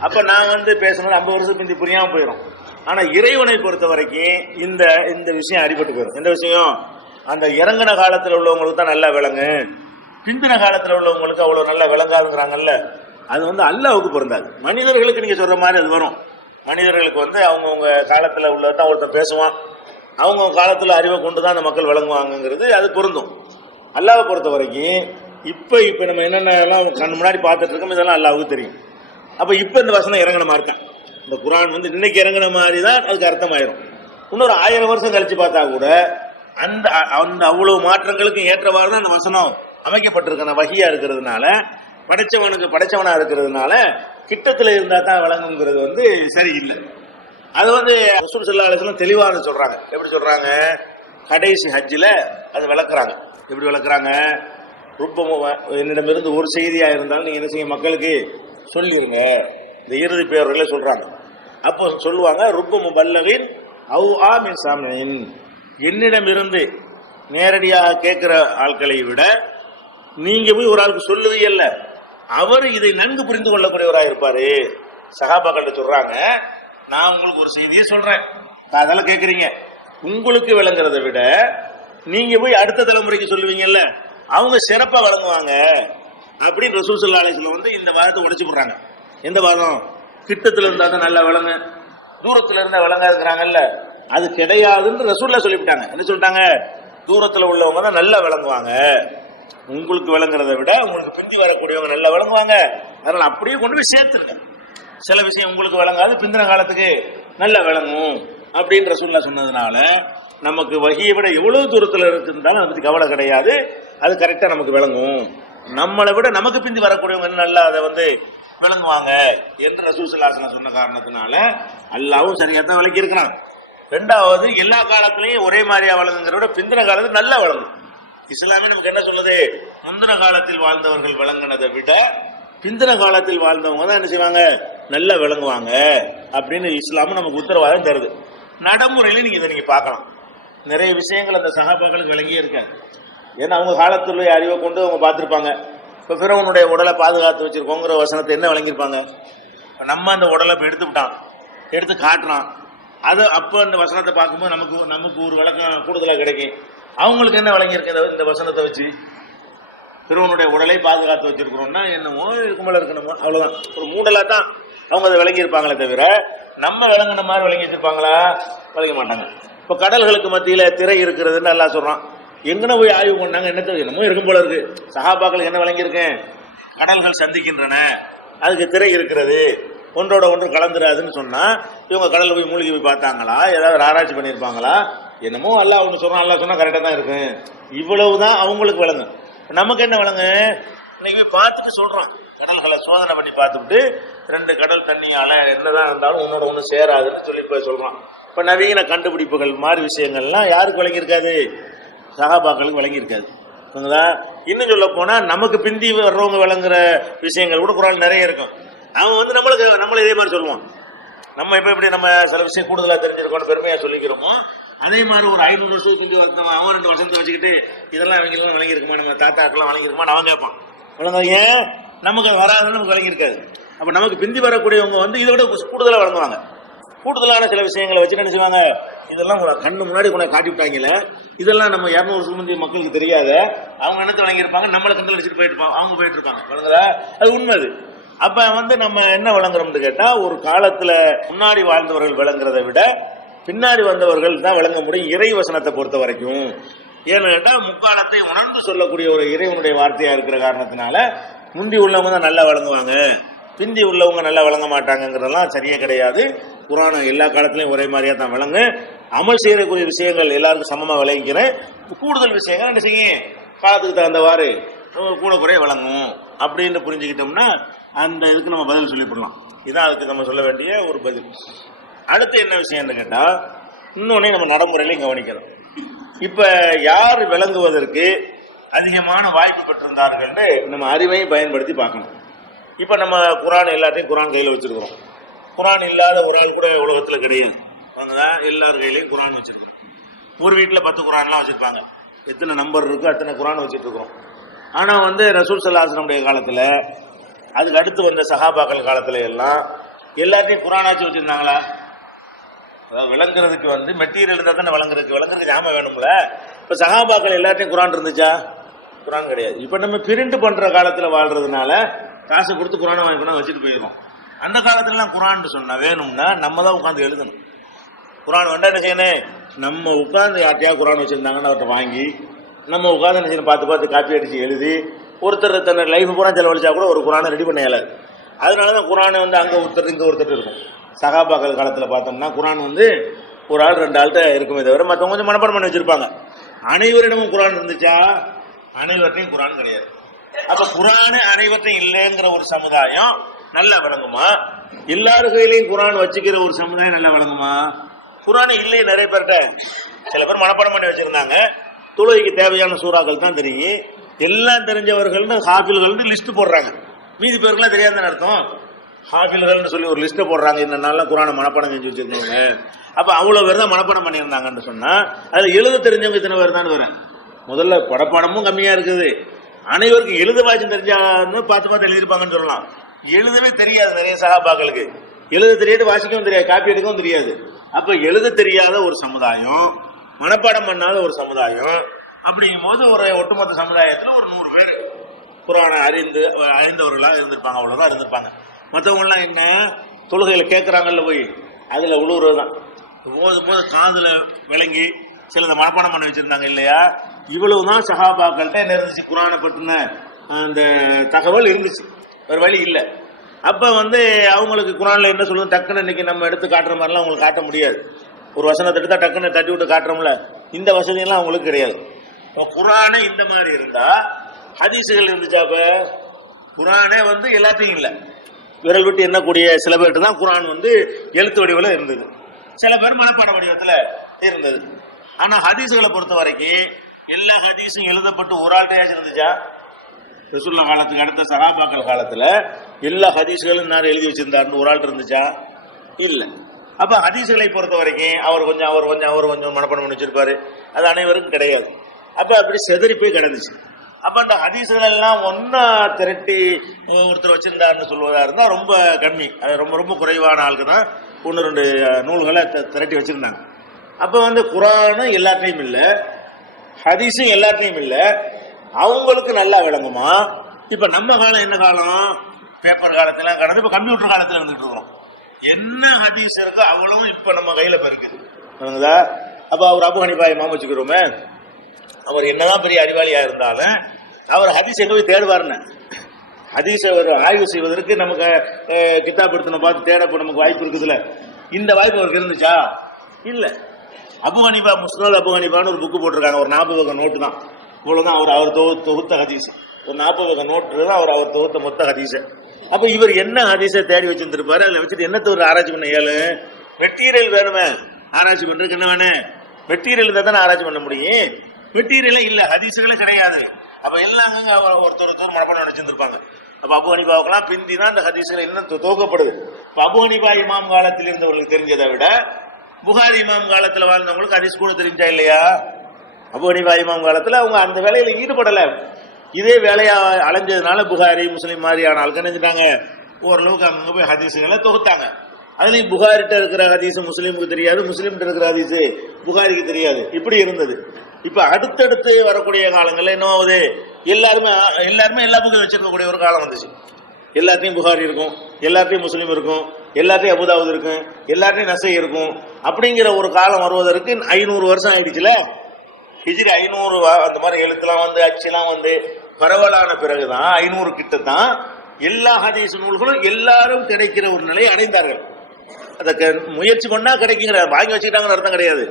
அப்ப நான் பேசணும் 50 வருஷத்துக்கு முந்தைய புரியாம போயிடும். ஆனா இறைவனை பொறுத்த வரைக்கும் இந்த விஷயம் அடிபட்டு போயிடும். எந்த விஷயம்? அந்த இறங்கின காலத்தில் உள்ளவங்களுக்கு தான் நல்லா விளங்கு, பிந்தின காலத்தில் உள்ளவங்களுக்கு அவ்வளவு நல்லா விளங்காதுங்கிறாங்கல்ல. அது அல்லாஹ்வுக்கு பொருந்தாது. மனிதர்களுக்கு நீங்க சொல்ற மாதிரி அது வரும். மனிதர்களுக்கு அவங்கவுங்க காலத்துல உள்ளதான் ஒருத்தர் பேசுவான், அவங்கவுங்க காலத்துல அறிவை கொண்டுதான் அந்த மக்கள் விளங்குவாங்கிறது அது பொருந்தும். அல்லாஹ்வை பொறுத்த வரைக்கும் இப்ப நம்ம என்னென்னலாம் கண் முன்னாடி பார்த்துட்டு இருக்கோம் இதெல்லாம் அல்லாஹ்வுக்கு தெரியும். அப்ப இப்ப இந்த வசனம் இறங்கின மாதிரி தான் இந்த குர்ஆன் இன்னைக்கு இறங்கின மாதிரி தான் அதுக்கு அர்த்தமாயிரும். இன்னொரு 1000 வருஷம் கழிச்சு பார்த்தா கூட அந்த அவ்வளவு மாற்றங்களுக்கு ஏற்றவாறு தான் அந்த வசனம் அமைக்கப்பட்டிருக்க வகையா இருக்கிறதுனால, படைச்சவனா இருக்கிறதுனால கிட்டத்துல இருந்தா தான் விளங்குங்கிறது சரியில்லை. அது ரசூல் ஸல்லல்லாஹு அலைஹி வஸல்லம் தெளிவாக சொல்றாங்க. எப்படி சொல்றாங்க? கடைசி ஹஜ்ஜில அது விளக்குறாங்க. எப்படி விளக்குறாங்க? என்னிடமிருந்து ஒரு செய்தியா இருந்தாலும் நீங்க என்ன செய்ய, மக்களுக்கு சொல்லிருங்க. இந்த இறுதி பேர்களை சொல்றாங்க. அப்போ சொல்லுவாங்க, ருப்பு முபல்லகின் அவ் ஆமின் சாமின், என்னிடமிருந்து நேரடியாக கேட்கிற ஆட்களை விட நீங்க போய் ஒரு ஆளுக்கு சொல்லுவீங்கல்ல, அவர் இதை நன்கு புரிந்து கொள்ளக்கூடியவராக இருப்பாரு. சஹாபாக்கள் சொல்றாங்க, நான் உங்களுக்கு ஒரு செய்தியை சொல்றேன், அதெல்லாம் கேட்கறீங்க, உங்களுக்கு விளங்குறதை விட நீங்க போய் அடுத்த தலைமுறைக்கு சொல்லுவீங்கல்ல, அவங்க சிறப்பா வழங்குவாங்க அப்படின்னு ரசூல் ஸல்லல்லாஹு அலைஹி வஸல்லம் இந்த வாதத்தை உடைச்சு போடுறாங்க. எந்த வாதம்? கிட்டத்துல இருந்தா தான் நல்லா விளங்கு, தூரத்துல இருந்தா விளங்காதுங்கிறாங்கல்ல, அது கிடையாதுன்னு ரசூலுல்லாஹ் சொல்லிவிட்டாங்க. என்ன சொல்லிட்டாங்க? தூரத்துல உள்ளவங்க தான் நல்லா விளங்குவாங்க, உங்களுக்கு விளங்குறதை விட உங்களுக்கு பிந்தி வரக்கூடியவங்க நல்லா விளங்குவாங்க, அதனால அப்படியே கொண்டு போய் சேர்த்துருங்க. சில விஷயம் உங்களுக்கு விளங்காது, பிந்தின காலத்துக்கு நல்லா விளங்கும் அப்படின்னு ரசூலுல்லாஹ் சொன்னதுனால நமக்கு வகியை விட எவ்வளவு தூரத்தில் இருக்குந்தாலும் அதை பற்றி கவலை கிடையாது, அது கரெக்டாக நமக்கு விளங்கும். நம்மளை விட நமக்கு பிந்தி வரக்கூடியவங்க நல்லா அதை விளங்குவாங்க என்று ரசூல் ஸல்லல்லாஹு அலைஹி வஸல்லம் சொன்ன காரணத்தினால அல்லாஹ்வும் சரியாக தான் விளக்கி இருக்கிறான். ரெண்டாவது, எல்லா காலத்திலையும் ஒரே மாதிரியா வழங்குங்கிறத விட பிந்தின காலத்தில் நல்லா வழங்கும். இஸ்லாமே நமக்கு என்ன சொல்லுது? முந்தின காலத்தில் வாழ்ந்தவர்கள் விளங்கினதை விட பிந்தின காலத்தில் வாழ்ந்தவங்க தான் என்ன செய்வாங்க? நல்லா விளங்குவாங்க அப்படின்னு இஸ்லாமும் நமக்கு உத்தரவாதம் தருது. நடைமுறையில நீங்க இதை பார்க்கலாம். நிறைய விஷயங்கள் அந்த சஹாபாக்களுக்கு விளங்கியே இருக்காது. ஏன்னா அவங்க காலத்துள்ள அறிவை கொண்டு அவங்க பார்த்துருப்பாங்க. இப்போ ஃபிரௌனுடைய உடலை பாதுகாத்து வச்சிருக்கோங்கிற வசனத்தை என்ன விளங்கியிருப்பாங்க? நம்ம அந்த உடலை இப்போ எடுத்து காட்டுறான், அது அப்போ அந்த வசனத்தை பார்க்கும்போது நமக்கு ஒரு விளக்கம் கூடுதலாக கிடைக்கும். அவங்களுக்கு என்ன விளங்கியிருக்கு? இந்த வசனத்தை வச்சு ஃபிரௌனுடைய உடலை பாதுகாத்து வச்சிருக்கிறோம்னா என்னமோ இருக்கும்போல இருக்கணுமோ, அவ்வளோதான். ஒரு மூடலாக தான் அவங்க அதை விளங்கியிருப்பாங்களே தவிர நம்ம விளங்கின மாதிரி விளங்கி வச்சிருப்பாங்களா? விளங்க மாட்டாங்க. இப்போ கடல்களுக்கு மத்தியில் திரை இருக்கிறதுன்னு எல்லாம் சொல்கிறான். எங்கன போய் ஆய்வு பண்ணாங்க, என்னமோ இருக்கும் போல இருக்கு. சஹாபாக்களுக்கு என்ன விளங்கியிருக்கேன்? கடல்கள் சந்திக்கின்றன, அதுக்கு திரை இருக்கிறது, ஒன்றோட ஒன்று கலந்துராதுன்னு சொன்னா இவங்க கடல்ல போய் மூழ்கி போய் பார்த்தாங்களா? ஏதாவது ஆராய்ச்சி பண்ணியிருப்பாங்களா? என்னமோ அல்லாஹ் ஒன்று சொல்றான், அல்லாஹ் சொன்னா கரெக்டாக தான் இருக்கு. இவ்வளவுதான் அவங்களுக்கு விளங்கு. நமக்கு என்ன விளங்கு? இன்னைக்கு பார்த்துட்டு சொல்றான், கடல்களை சோதனை பண்ணி பார்த்துட்டு 2 கடல் தண்ணியால என்னதான் இருந்தாலும் உன்னோட ஒன்று சேராதுன்னு சொல்லி போய் சொல்றான். இப்போ நவீன கண்டுபிடிப்புகள் மாதிரி விஷயங்கள்லாம் யாருக்கு விளங்கியிருக்காது? சஹாபாக்களுக்கு விளங்கியிருக்காது. இன்னும் சொல்ல போனா நமக்கு பிந்தி வர்றவங்க விளங்குற விஷயங்கள் கூட குர்ஆன்ல நிறைய இருக்கும். அவன் நம்மள இதே மாதிரி சொல்லுவான். நம்ம இப்ப எப்படி நம்ம சில விஷயம் கூடுதலா தெரிஞ்சிருக்கோம் பெருமையா சொல்லிக்கிறோமோ, அதே மாதிரி ஒரு 500 வருஷத்துக்கு அவன் 2 வருஷத்தை வச்சுக்கிட்டு இதெல்லாம் அவங்களும் விளங்கியிருக்குமா, நம்ம தாத்தாக்கெல்லாம் விளங்கியிருக்குமா அவன் கேட்பான். விளங்க ஏன் நமக்கு வராதுன்னு நமக்கு விளங்கியிருக்காது. அப்ப நமக்கு பிந்தி வரக்கூடியவங்க இதை விட கூடுதலா வழங்குவாங்க. கூடுதலான சில விஷயங்களை வச்சு என்ன செய்வாங்க? இதெல்லாம் கண்ணு முன்னாடி கொண்டு காட்டி விட்டாங்கல்ல, இதெல்லாம் நம்ம 200 வருஷம் முந்தைய மக்களுக்கு தெரியாத, அவங்க என்னத்தை வழங்கியிருப்பாங்க? நம்மளை கண்டல் அடிச்சுட்டு போயிட்டு இருப்பாங்க, அவங்க போயிட்டு இருப்பாங்க. வழங்குதா? அது உண்மை. அது அப்ப நம்ம என்ன விளங்குறோம்னு கேட்டா, ஒரு காலத்துல முன்னாடி வாழ்ந்தவர்கள் விளங்குறதை விட பின்னாடி வந்தவர்கள் தான் விளங்க முடியும், இறை வசனத்தை பொறுத்த வரைக்கும். ஏன்னு கேட்டா, முக்காலத்தை உணர்ந்து சொல்லக்கூடிய ஒரு இறைவனுடைய வார்த்தையா இருக்கிற காரணத்தினால முந்தி உள்ளவங்க தான் நல்லா விளங்குவாங்க, பிந்தி உள்ளவங்க நல்லா விளங்க மாட்டாங்கிறதெல்லாம் சரியே கிடையாது. குர்ஆன் எல்லா காலத்திலையும் ஒரே மாதிரியா தான் விளங்கு. அமல் செய்யக்கூடிய விஷயங்கள் எல்லாருக்கும் சமமா விளங்கிக்கிறேன். கூடுதல் விஷயங்கள் என்ன செய்யும்? காலத்துக்கு தகுந்தவாறு கூட குறைய விளங்கும் அப்படின்னு புரிஞ்சுக்கிட்டோம்னா அந்த இதுக்கு நம்ம பதில் சொல்லிவிடலாம். இதான் அதுக்கு நம்ம சொல்ல வேண்டிய ஒரு பதில். அடுத்து என்ன விஷயம்னு கேட்டா, இன்னொன்னே நம்ம நடைமுறையிலையும் கவனிக்கிறோம். இப்ப யார் விளங்குவதற்கு அதிகமான வாய்ப்பு பெற்றிருந்தார்கள் நம்ம அறிவையும் பயன்படுத்தி பார்க்கணும். இப்ப நம்ம குர்ஆன் எல்லாத்தையும் குர்ஆன் கையில வச்சிருக்கிறோம். குர்ஆன் இல்லாத ஒரு ஆள் கூட உலகத்துல கிடையாது. எல்லார் கையிலையும் குர்ஆன் வச்சிருக்கோம். ஒரு வீட்டுல 10 குர்ஆன்லாம் வச்சிருப்பாங்க. எத்தனை நம்பர் இருக்கோ அத்தனை குர்ஆன் வச்சுட்டு இருக்கிறோம். ஆனா ரசூல் ஸல்லல்லாஹு அலைஹி வஸல்லம் காலத்துல, அதுக்கு அடுத்து வந்த சஹாபாக்கள் காலத்துல எல்லாம் எல்லாத்தையும் குர்ஆனாச்சு வச்சிருந்தாங்களா? அதாவது விளங்குறதுக்கு மெட்டீரியல் இருந்தா தானே விளங்குறதுக்கு ஜாம வேணும்ல. இப்ப சஹாபாக்கள் எல்லாத்தையும் குர்ஆன் இருந்துச்சா? குர்ஆன் கிடையாது. இப்ப நம்ம பிரிண்ட் பண்ற காலத்துல வாழ்றதுனால காசு கொடுத்து குர்ஆனை வாங்கி வச்சுட்டு போயிடும். அந்த காலத்துல எல்லாம் குர்ஆன் சொன்னா வேணும்னா நம்ம தான் உட்காந்து எழுதணும். குர்ஆன் வேண்டா என்ன செய்யணும்? நம்ம உட்காந்து யார்ட்டையா குர்ஆன் வச்சிருந்தாங்கன்னு அவர்கிட்ட வாங்கி நம்ம உட்காந்து என்ன செய்யணும்? பார்த்து காப்பி அடிச்சு எழுதி ஒருத்தர் தன்னை லைஃப் பூரா செலவழிச்சா கூட ஒரு குர்ஆனை ரெடி பண்ண இயலாது. அதனாலதான் குர்ஆன் அங்க ஒருத்தர் இங்க ஒருத்தர் இருக்கும். சஹாபாக்கள் காலத்துல பார்த்தோம்னா குர்ஆன் ஒரு ஆள் 2 ஆள்கிட்ட இருக்குமே தவிர மற்றவங்க கொஞ்சம் மனப்பாடம் பண்ணி வச்சிருப்பாங்க. அனைவரிடமும் குர்ஆன் இருந்துச்சா? அனைவர்ட்டையும் குர்ஆன் கிடையாது. அப்ப குர்ஆன் அனைவர்ட்டையும் இல்லைங்கிற ஒரு சமுதாயம் நல்லா விளங்குமா? எல்லாரு கையிலையும் குர்ஆன் வச்சுக்கிற ஒரு சமுதாயம் நல்லா விளங்குமா? குர்ஆன் இல்லை நிறைய பேர்கிட்ட. சில பேர் மனப்பாடம் பண்ணி வச்சிருந்தாங்க. தொழுகைக்கு தேவையான சூறாக்கள் தான் தெரியும். எல்லாம் தெரிஞ்சவர்கள் ஹாஃபில்கள் லிஸ்ட் போடுறாங்க. மீதி பேருக்குலாம் தெரியாதுன்னு அர்த்தம். ஹாஃபில்கள்னு சொல்லி ஒரு லிஸ்ட்டை போடுறாங்க. இந்த நாள்ல குர்ஆனை மனப்பாடம் செஞ்சு வச்சிருந்தாங்க. அப்ப அவ்வளவு பேர் தான் மனப்பாடம் பண்ணியிருந்தாங்கன்னு சொன்னா அதுல எழுத தெரிஞ்சவங்க இத்தனை பேர் தான் வரேன். முதல்ல படப்பாடமும் கம்மியா இருக்குது. அனைவருக்கும் எழுத வாய்ச்சி தெரிஞ்சான்னு பார்த்து எழுதிருப்பாங்கன்னு சொல்லலாம். எழுதவே தெரியாது நிறைய சஹாபாக்களுக்கு. எழுத தெரியாது, வாசிக்கவும் தெரியாது, காப்பி எடுக்கவும் தெரியாது. அப்ப எழுத தெரியாத ஒரு சமுதாயம், மனப்பாடம் பண்ணாத ஒரு சமுதாயம். அப்படிங்கும் போது ஒரு ஒட்டுமொத்த சமுதாயத்துல ஒரு 100 பேர் குர்ஆனை அறிந்தவர்களா இருந்திருப்பாங்க. அவ்வளவுதான் இருந்திருப்பாங்க. மற்றவங்க எல்லாம் என்ன தொழுகையில கேட்கறாங்கல்ல, போய் அதுல உழுவுறது தான். போதும் போது காதுல விளங்கி சிலதை மனப்பாடம் பண்ணி வச்சிருந்தாங்க இல்லையா, இவ்வளவுதான் சஹாபாக்கள்கிட்ட என்ன இருந்துச்சு, குரானை பற்றின அந்த தகவல் இருந்துச்சு, ஒரு வழி இல்லை. அப்ப அவங்களுக்கு குரான்ல என்ன சொல்லுவோம், டக்குன்னு இன்னைக்கு நம்ம எடுத்து காட்டுற மாதிரிலாம் அவங்களுக்கு காட்ட முடியாது. ஒரு வசனத்தை எடுத்தா டக்குன்னு தட்டி விட்டு காட்டுறோம்ல, இந்த வசதியெல்லாம் அவங்களுக்கு கிடையாது. குரானே இந்த மாதிரி இருந்தா ஹதீசுகள் இருந்துச்சாப்ப, குரானே எல்லாத்தையும் இல்லை, விரல் விட்டு எண்ணக்கூடிய சில பேர்கிட்ட தான் குரான் எழுத்து வடிவில் இருந்தது, சில பேர் மனப்பாட வடிவத்தில் இருந்தது. ஆனா ஹதீசுகளை பொறுத்த வரைக்கும் எல்லா ஹதீஸும் எழுதப்பட்டு ஒரு ஆள்கிட்டயாச்சும் இருந்துச்சா? ரசூலுல்லாஹ் காலத்துக்கு அடுத்த சஹாபாக்கள் காலத்துல எல்லா ஹதீஸ்களும் நான் எழுதி வச்சிருந்தாருன்னு ஒரு ஆள் இருந்துச்சா? இல்ல. அப்ப ஹதீஸ்களை பொறுத்த வரைக்கும் அவர் கொஞ்சம் மனப்பாடம் பண்ணி வச்சிருப்பாரு, அது அனைவருக்கும் கிடையாது. அப்ப அப்படி செதறி போய் கிடந்துச்சு. அப்ப அந்த ஹதீஸ்கள் எல்லாம் ஒன்னா திரட்டி ஒருத்தர் வச்சிருந்தாருன்னு சொல்வதா இருந்தா ரொம்ப கம்மி, அது ரொம்ப ரொம்ப குறைவான ஆளுக்கு தான் 1-2 நூல்களை திரட்டி வச்சிருந்தாங்க. அப்ப குரானும் எல்லாத்தையும் இல்லை, ஹதீஸும் எல்லாத்தையும் இல்லை, அவங்களுக்கு நல்லா விளங்குமா? இப்ப நம்ம காலம் என்ன காலம், பேப்பர் காலத்துல கடந்து இப்ப கம்ப்யூட்டர் காலத்துல இருந்துட்டு இருக்கிறோம். என்ன ஹதீஸ் இருக்கோ அவ்வளவும் இப்ப நம்ம கையில இருக்கு. அப்ப அவர் அபு ஹனீஃபா இமாம் வச்சுக்கிறோமே, அவர் என்னதான் பெரிய அறிவாளியா இருந்தாலும் அவர் ஹதீஸ் எங்க போய் தேடுவாருன்னு, ஹதீஸை ஒரு ஆய்வு செய்வதற்கு நமக்கு கிதாப் எடுத்து பார்த்து தேட நமக்கு வாய்ப்பு இருக்குதுல்ல, இந்த வாய்ப்பு அவருக்கு இருந்துச்சா? இல்ல. அபு ஹனீஃபா முஸ்னத் அபு ஹனீஃபான்னு ஒரு புக்கு போட்டிருக்காங்க, ஒரு 40 வகை நோட்டு தான், இவ்வளவுதான் அவர் தொகுத்த ஹதீஸ், ஒரு 40 வகை நோட்டு தான் அவர் தொகுத்த மொத்த ஹதீஸ. அப்ப இவர் என்ன ஹதீஸை தேடி வச்சிருந்திருப்பாரு, அதுல வச்சுட்டு என்னத்த ஒரு ஆராய்ச்சி பண்ண இயலு? மெட்டீரியல் வேணுமே, ஆராய்ச்சி பண்றதுக்கு என்ன வேணும்? மெட்டீரியல் தான் தானே ஆராய்ச்சி பண்ண முடியும். மெட்டீரியலே இல்ல, ஹதீஸுகளே கிடையாது. அப்ப எல்லாம் ஒருத்தர் மனப்பாடம் வச்சிருந்திருப்பாங்க. அப்ப அபு ஹனீஃபாவுக்கெல்லாம் பிந்தி தான் இந்த ஹதீஸுகள் இன்னும் துவக்கப்படுது. அபு ஹனீஃபா இமாம் காலத்தில் இருந்தவர்களுக்கு தெரிஞ்சதை விட புகாரி இமாம் காலத்துல வாழ்ந்தவங்களுக்கு ஹதீஸ் கூட தெரிஞ்சா இல்லையா? அபு ஹனீஃபா இமாம் காலத்துல அவங்க அந்த வேலையில ஈடுபடல, இதே வேலையா அலைஞ்சதுனால புகாரி முஸ்லீம் மாதிரியான ஆளுக்கு நினைச்சிட்டாங்க ஓரளவுக்கு அங்க போய் ஹதீஸுகளை தொகுத்தாங்க. அதுலயும் புகாரிட்ட இருக்கிற ஹதீஸ் முஸ்லீமுக்கு தெரியாது, முஸ்லீம்கிட்ட இருக்கிற ஹதீஸ் புகாரிக்கு தெரியாது, இப்படி இருந்தது. இப்ப அடுத்தடுத்து வரக்கூடிய காலங்கள்ல என்ன ஆகுது, எல்லாருமே எல்லா புக்கையும் வச்சிருக்கக்கூடிய ஒரு காலம் வந்துச்சு. எல்லாத்தையும் புகாரி இருக்கும், எல்லாத்தையும் முஸ்லீம் இருக்கும், எல்லாத்தையும் அபுதாவுத் இருக்கும், எல்லாத்தையும் நசை இருக்கும். அப்படிங்கிற ஒரு காலம் வருவதற்கு 500 வருஷம் ஆயிடுச்சுல. ஹிஜ்ரி 500 அந்த மாதிரி எழுத்துலாம் அச்சுலாம் பரவலான பிறகுதான் 500 கிட்ட தான் எல்லா ஹதீஸ் நூல்களும் எல்லாரும் கிடைக்கிற ஒரு நிலையை அடைந்தார்கள். அதை முயற்சி பண்ணா கிடைக்குங்கிற, வாங்கி வச்சுக்கிட்டாங்கன்னு அர்த்தம் கிடையாது.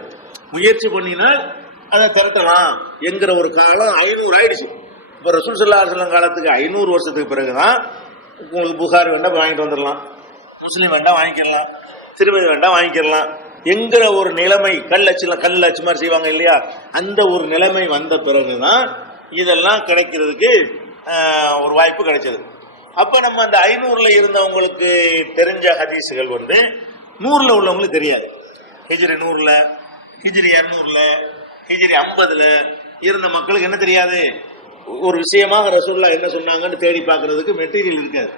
முயற்சி பண்ணினால் அதை திரட்டலாம் என்கிற ஒரு காலம் 500 ஆயிடுச்சு. இப்ப ரசூல் ஸல்லல்லாஹு அலைஹி வஸல்லம் காலத்துக்கு 500 வருஷத்துக்கு பிறகுதான் உங்களுக்கு புகாரி வேண்டாம் வாங்கிட்டு வந்துடலாம், முஸ்லீம் வேண்டாம் வாங்கிக்கலாம், திருமதி வேண்டாம் வாங்கிக்கலாம் என்கிற ஒரு நிலைமை, கல்லச்சு மாதிரி செய்வாங்க இல்லையா, அந்த ஒரு நிலைமை வந்த பிறகுதான் இதெல்லாம் கிடைக்கிறதுக்கு ஒரு வாய்ப்பு கிடைச்சது. அப்ப நம்ம அந்த 500ல இருந்தவங்களுக்கு தெரிஞ்ச ஹதீஸுகள் 100ல உள்ளவங்களுக்கு தெரியாது. ஹிஜ்ரி 100ல, ஹிஜ்ரி 200ல, ஹிஜ்ரி 50ல இருந்த மக்களுக்கு என்ன தெரியாது, ஒரு விஷயமாக ரசூலுல்லாஹ் என்ன சொன்னாங்கன்னு தேடி பார்க்கறதுக்கு மெட்டீரியல் இருக்காது.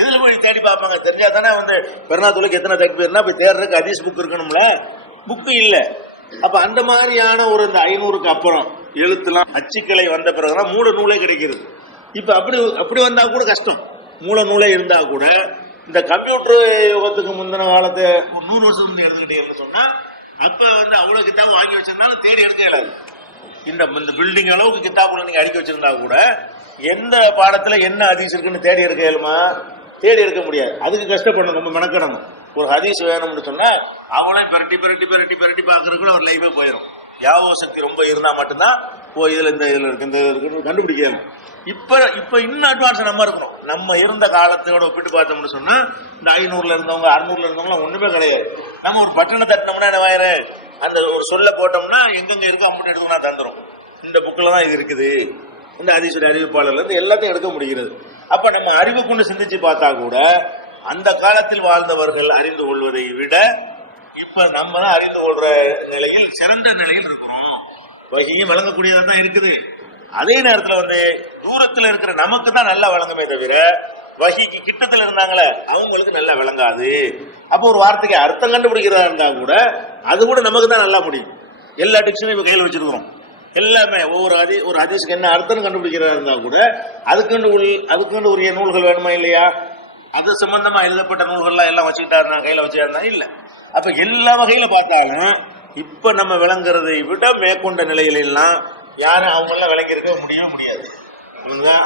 எதுல போய் தேடி பார்ப்பாங்க? தெரிஞ்சா தானே பெருநாத்துக்கு எத்தனை தக்பீர்னா போய் தேடுறதுக்கு ஹதீஸ் புக் இருக்கணும்ல, புக்கு இல்ல. அப்ப அந்த மாதிரியான ஒரு இந்த 500க்கு அப்புறம் எழுத்துலாம் அச்சுக்களை வந்த பிறகுதான் மூல நூலே கிடைக்கிறது. இப்ப அப்படி வந்தா கூட கஷ்டம். மூல நூலே இருந்தா கூட இந்த கம்ப்யூட்டர் யுகத்துக்கு முந்தின காலத்தை 100 வருஷத்துக்கு முந்தைய எடுத்துக்கிட்டீங்கன்னு சொன்னா அப்ப அவ்வளவு கித்தாபு வாங்கி வச்சிருந்தாலும் தேடி எடுக்க இயலாது. இந்த பில்டிங் அளவுக்கு கித்தாபுல நீங்க அடுக்கி வச்சிருந்தா கூட எந்த பாடத்துல என்ன ஹதீஸ் இருக்குன்னு தேடி எடுக்க இயலுமா? தேடி எடுக்க முடியாது. அதுக்கு கஷ்டப்படணும், ரொம்ப மெனக்கடணும். ஒரு ஹதீஸ் வேணும்னு சொன்னா அவனே பிரட்டி பாக்குறதுக்குள்ள ஒரு லைஃபே போயிடும். யாவோ சக்தி ரொம்ப இருந்தா மட்டும்தான் இதுல இருக்குன்னு கண்டுபிடிக்கணும். இப்ப இன்னும் அட்வான்ஸ் நம்ம இருக்கணும். நம்ம இருந்த காலத்தோட ஒப்பிட்டு பார்த்தோம்னு சொன்னா இந்த 500ல இருந்தவங்க 600ல இருந்தவங்க ஒண்ணுமே கிடையாது. நம்ம ஒரு பட்டனை தட்டினோம்னா என்ன வாயிர அந்த ஒரு சொல்ல போட்டோம்னா எங்கெங்க இருக்கோ அப்படி எடுத்து நான் தந்துரும். இந்த புக்கில் தான் இது இருக்குது, இந்த ஹதீஸுடைய அறிவிப்பாளர்ல இருந்து எல்லாத்தையும் எடுக்க முடிகிறது. அப்ப நம்ம அறிவு கொண்டு சிந்திச்சு பார்த்தா கூட அந்த காலத்தில் வாழ்ந்தவர்கள் அறிந்து கொள்வதை விட இப்ப நம்ம தான் அறிந்து கொள்ற நிலையில் சிறந்த நிலையில் இருக்கிறோம். வகையும் வழங்கக்கூடியதா தான் இருக்குது. அதே நேரத்துல தூரத்துல இருக்கிற நமக்கு தான் நல்லா வழங்குமே தவிர வகைக்கு கிட்டத்துல இருந்தாங்களே அவங்களுக்கு நல்லா விளங்காது. அப்போ ஒரு வார்த்தைக்கு அர்த்தம் கண்டுபிடிக்கிறதா இருந்தா கூட அது கூட நமக்கு தான் நல்லா முடியும். எல்லா டிக்ஷனரியும் இப்ப கையில் வச்சிருக்கிறோம். எல்லாமே ஒரு ஹதீஸ்க்கு என்ன அர்த்தம் கண்டுபிடிக்கிறதா இருந்தா கூட அதுக்கு உரிய நூல்கள் வேணுமா இல்லையா? அது சம்பந்தமா எழுதப்பட்ட நூல்கள்லாம் எல்லாம் வச்சுக்கிட்டா கையில வச்சுட்டா இல்ல. அப்ப எல்லா வகையில பார்த்தாலும் இப்ப நம்ம விளங்குறதை விட மேற்கொண்ட நிலையிலாம் யாரும் அவங்க எல்லாம் விளங்கிருக்க முடியாது.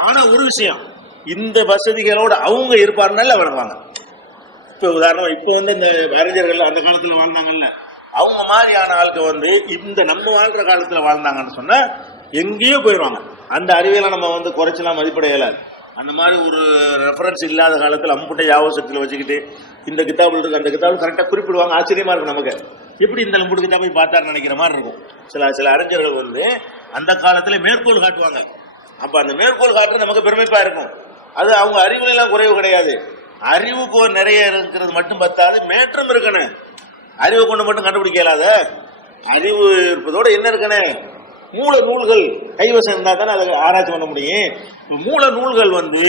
ஆனா ஒரு விஷயம், இந்த வசதிகளோட அவங்க இருப்பாருனால விளங்குவாங்க. இப்ப உதாரணம், இப்ப வந்து இந்த அறிஞர்கள் அந்த காலத்துல வாழ்ந்தாங்கல்ல, அவங்க மாதிரியான ஆளுக்கு வந்து இந்த நம்ம வாழ்ற காலத்துல வாழ்ந்தாங்கன்னு சொன்னா எங்கேயோ போயிடுவாங்க. அந்த அறிவியலை நம்ம வந்து குறைச்சலாம் மதிப்படையல. அந்த மாதிரி ஒரு ரெஃபரன்ஸ் இல்லாத காலத்தில் அம்புட்டை யாவசத்தில் வச்சுக்கிட்டு இந்த கிதாபில் இருக்கு அந்த கிதாபில் கரெக்டாக குறிப்பிடுவாங்க. ஆச்சரியமா இருக்கும் நமக்கு, எப்படி இந்த அம்புட்டு கிதாபை பார்த்தாருன்னு நினைக்கிற மாதிரி இருக்கும். சில அறிஞர்கள் வந்து அந்த காலத்துல மேற்கோள் காட்டுவாங்க. அப்ப அந்த மேற்கோள் காட்டுறது நமக்கு பெருமைப்பா இருக்கும். அது அவங்க அறிவுலாம் குறைவு கிடையாது. அறிவுக்கு நிறைய இருக்கிறது மட்டும் பத்தாது, மேற்றம் இருக்கணும். அறிவை கொண்டு மட்டும் கண்டுபிடிக்க இயலாத, அறிவு இருப்பதோடு என்ன இருக்கணும், மூல நூல்கள் கைவசம் இருந்தா தானே அதை ஆராய்ச்சி பண்ண முடியும். மூல நூல்கள் வந்து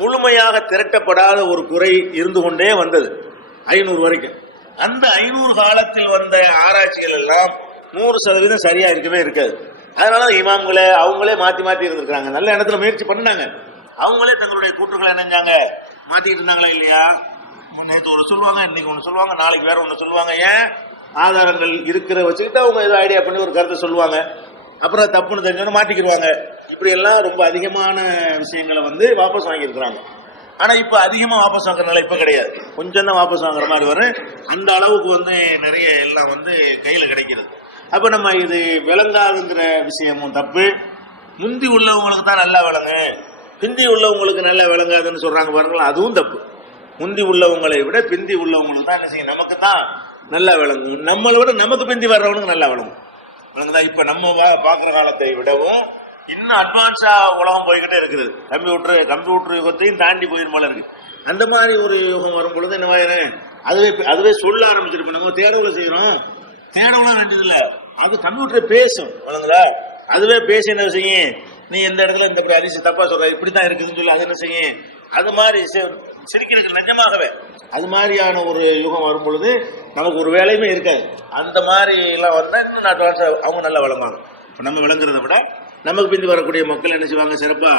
முழுமையாக திரட்டப்படாத ஒரு குறை இருந்து கொண்டே வந்தது 500 வரைக்கும். அந்த 500 காலத்தில் வந்த ஆராய்ச்சிகள் எல்லாம் 100% சரியா இருக்கவே இருக்காது. அதனால இமாம்களை அவங்களே மாத்தி இருந்திருக்காங்க. நல்ல இடத்துல முயற்சி பண்ணாங்க. அவங்களே தங்களுடைய கூற்றுக்களை என்னஞ்சாங்க மாத்திக்கிட்டு இருந்தாங்களா இல்லையா? நேற்று ஒன்று சொல்லுவாங்க, இன்னைக்கு ஒன்று சொல்லுவாங்க, நாளைக்கு வேற ஒன்று சொல்லுவாங்க. ஏன்? ஆதாரங்கள் இருக்கிற வச்சுக்கிட்டு அவங்க ஏதோ ஐடியா பண்ணி ஒரு கருத்தை சொல்லுவாங்க. அப்புறம் தப்புன்னு தெரிஞ்சோன்னு மாட்டிக்கிடுவாங்க. இப்படி எல்லாம் ரொம்ப அதிகமான விஷயங்களை வந்து வாபஸ் வாங்கியிருக்கிறாங்க. ஆனா இப்ப அதிகமா வாபஸ் வாங்குறதுனால இப்ப கிடையாது, கொஞ்சம் தான் வாபஸ் வாங்குற மாதிரி வரும். அந்த அளவுக்கு வந்து நிறைய எல்லாம் வந்து கையில கிடைக்கிறது. அப்ப நம்ம இது விளங்காதுங்கிற விஷயமும் தப்பு. முந்தி உள்ளவங்களுக்கு தான் நல்லா விளங்கு, பிந்தி உள்ளவங்களுக்கு நல்லா விளங்காதுன்னு சொல்றாங்க பாருங்களா, அதுவும் தப்பு. முந்தி உள்ளவங்களை விட பிந்தி உள்ளவங்களுக்கு தான் என்ன செய்யும், நமக்கு தான் நல்லா விளங்கும். நம்மளை விட நமக்கு பிந்தி வர்றவனுக்கு நல்லா விளங்கும். விளங்குதா? இப்ப நம்ம பாக்குற காலத்தை விடவும் இன்னும் அட்வான்ஸா உலகம் போய்கிட்டே இருக்குது. கம்ப்யூட்டர் யுகத்தையும் தாண்டி போயிடும் போல இருக்கு. அந்த மாதிரி ஒரு யுகம் வரும் பொழுது என்ன அதுவே சொல்ல ஆரம்பிச்சிருப்போம். நம்ம தேடவுல செய்யறோம், தேடவுல வேண்டியது இல்ல, அது கம்ப்யூட்டரை பேசும். விளங்குதா? அதுவே பேசி என்ன செய்யும், நீ எந்த இடத்துல இந்த அதிசய தப்பா சொல்ற, இப்படித்தான் இருக்குதுன்னு சொல்லி அது என்ன செய்யும், அது மாதிரி சிரிக்கிறது நிஜமாகவே. அது மாதிரியான ஒரு யுகம் வரும் பொழுது நமக்கு ஒரு வேலையுமே இருக்காது. அந்த மாதிரி எல்லாம் வந்தா இன்னும் அட்வான்ஸ் அவங்க நல்லா விளங்குவாங்க. இப்ப நம்ம விளங்குறத விட நமக்கு பிந்தி வரக்கூடிய மக்கள் என்ன செய்வாங்க, சிறப்பா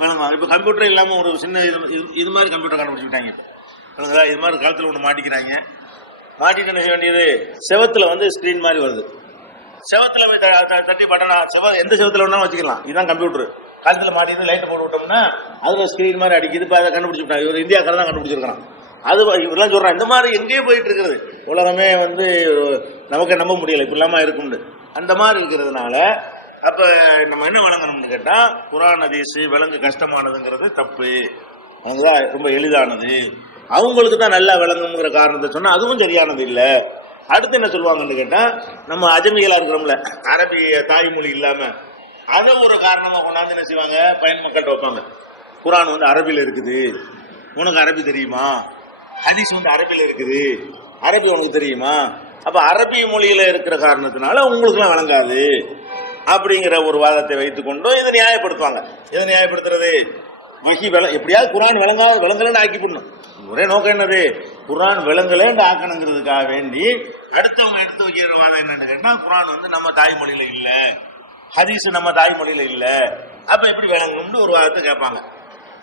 விளங்குவாங்க. இப்ப கம்ப்யூட்டர் இல்லாம ஒரு சின்ன இது மாதிரி கம்ப்யூட்டர் கண்டுபிடிச்சுட்டாங்க. இது மாதிரி காலத்துல ஒண்ணு மாட்டிக்கிறாங்க. மாட்டிட்டு என்ன செய்ய வேண்டியது, செவத்துல வந்து ஸ்கிரீன் மாதிரி வருது. செவத்துல தட்டி பட்டனா எந்த செவத்துல வேணாலும் வச்சுக்கலாம். இதுதான் கம்ப்யூட்டர். காலத்துல மாட்டிட்டு லைட்டை போட்டு விட்டோம்னா அதுல ஸ்கிரீன் மாதிரி அடிக்குது. இப்ப அதை கண்டுபிடிச்சு விட்டாங்க. இவர் இந்தியாக்காரர் தான் கண்டுபிடிச்சிருக்கான். அது இவரெல்லாம் சொல்றான். இந்த மாதிரி எங்கேயே போயிட்டு இருக்கிறது உலகமே வந்து நமக்கு நம்ப முடியல, இப்ப இல்லாம இருக்கும்னு. அந்த மாதிரி இருக்கிறதுனால அப்ப நம்ம என்ன வழங்கணும்னு கேட்டா, குர்ஆன் ஹதீஸ் விளங்க கஷ்டமானதுங்கிறது தப்பு. அவங்கதான் ரொம்ப எளிதானது, அவங்களுக்கு தான் நல்லா விளங்குங்கிற காரணத்தை சொன்னா அதுவும் சரியானது இல்லை. அடுத்து என்ன சொல்லுவாங்கன்னு கேட்டா, நம்ம அஜமிகளா இருக்கிறோம்ல, அரபிய தாய்மொழி இல்லாம அதை ஒரு காரணமா கொண்டாந்து என்ன செய்வாங்க, பயன் மக்கள்கிட்ட வைப்பாங்க. குர்ஆன் வந்து அரபியில இருக்குது, உனக்கு அரபி தெரியுமா? ஹதீஸ் வந்து அரபியில இருக்குது, அரபி உனக்கு தெரியுமா? அப்ப அரபி மொழியில இருக்கிற காரணத்தினால உங்களுக்கு எல்லாம் வழங்காது அப்படிங்கிற ஒரு வாதத்தை வைத்துக் கொண்டு இதை நியாயப்படுத்துவாங்க. எதை நியாயப்படுத்துறது, வகி எப்படியாவது குர்ஆன் விளங்கலன்னு ஆக்கி போடணும். ஒரே நோக்கம் என்னது, குர்ஆன் விளங்கலன்னு ஆக்கணுங்கிறதுக்காக வேண்டி அடுத்தவங்க எடுத்து வைக்கிற வாதம் என்னன்னு கேட்டா, குர்ஆன் வந்து நம்ம தாய்மொழியில இல்ல, ஹதீஸ் நம்ம தாய்மொழியில இல்ல, அப்ப எப்படி விளங்கணும்னு ஒரு வாதத்தை கேட்பாங்க.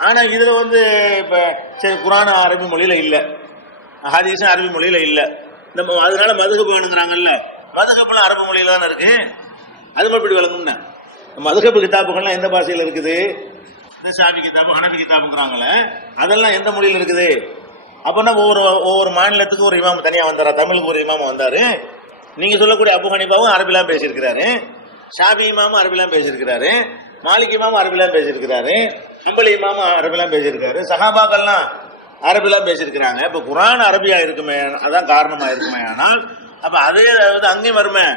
ஆனா இதுல வந்து இப்ப சரி குர்ஆன் அரபி மொழியில இல்ல, ஹதீஸும் அரபி மொழியில இல்ல, நம்ம அதனால மதுஹப் வேணுங்கிறாங்கல்ல, மதுஹப்லாம் அரபு மொழியில தானே இருக்கு, அது மாதிரி எப்படி விளங்கும்னா, மதுஹப் கிதாபுகள்லாம் எந்த பாஷையில இருக்குது, இந்த ஷாஃபி கிதாபு ஹனஃபி கிதாபுங்கிறாங்களே அதெல்லாம் எந்த மொழியில இருக்குது? அப்படின்னா ஒவ்வொரு மாநிலத்துக்கு ஒரு இமாம் தனியா வந்தாரா? தமிழுக்கு ஒரு இமாம் வந்தாரு. நீங்க சொல்லக்கூடிய அபு ஹனீஃபாவும் அரபிலாம் பேசியிருக்கிறாரு, ஷாஃபி இமாமும் அரபிலாம் பேசியிருக்கிறாரு, மாலிக் இமாமும் அரபிலாம் பேசியிருக்கிறாரு, ஹம்பலி இமாமும் அரபிலாம் பேசியிருக்காரு, சஹாபாக்கள்லாம் அரபிலாம் பேசியிருக்கிறாங்க. இப்ப குர்ஆன் அரபியா இருக்குமே, அதான் காரணமா இருக்குமே. ஆனால் அப்ப அதே அங்கேயும் வருமே,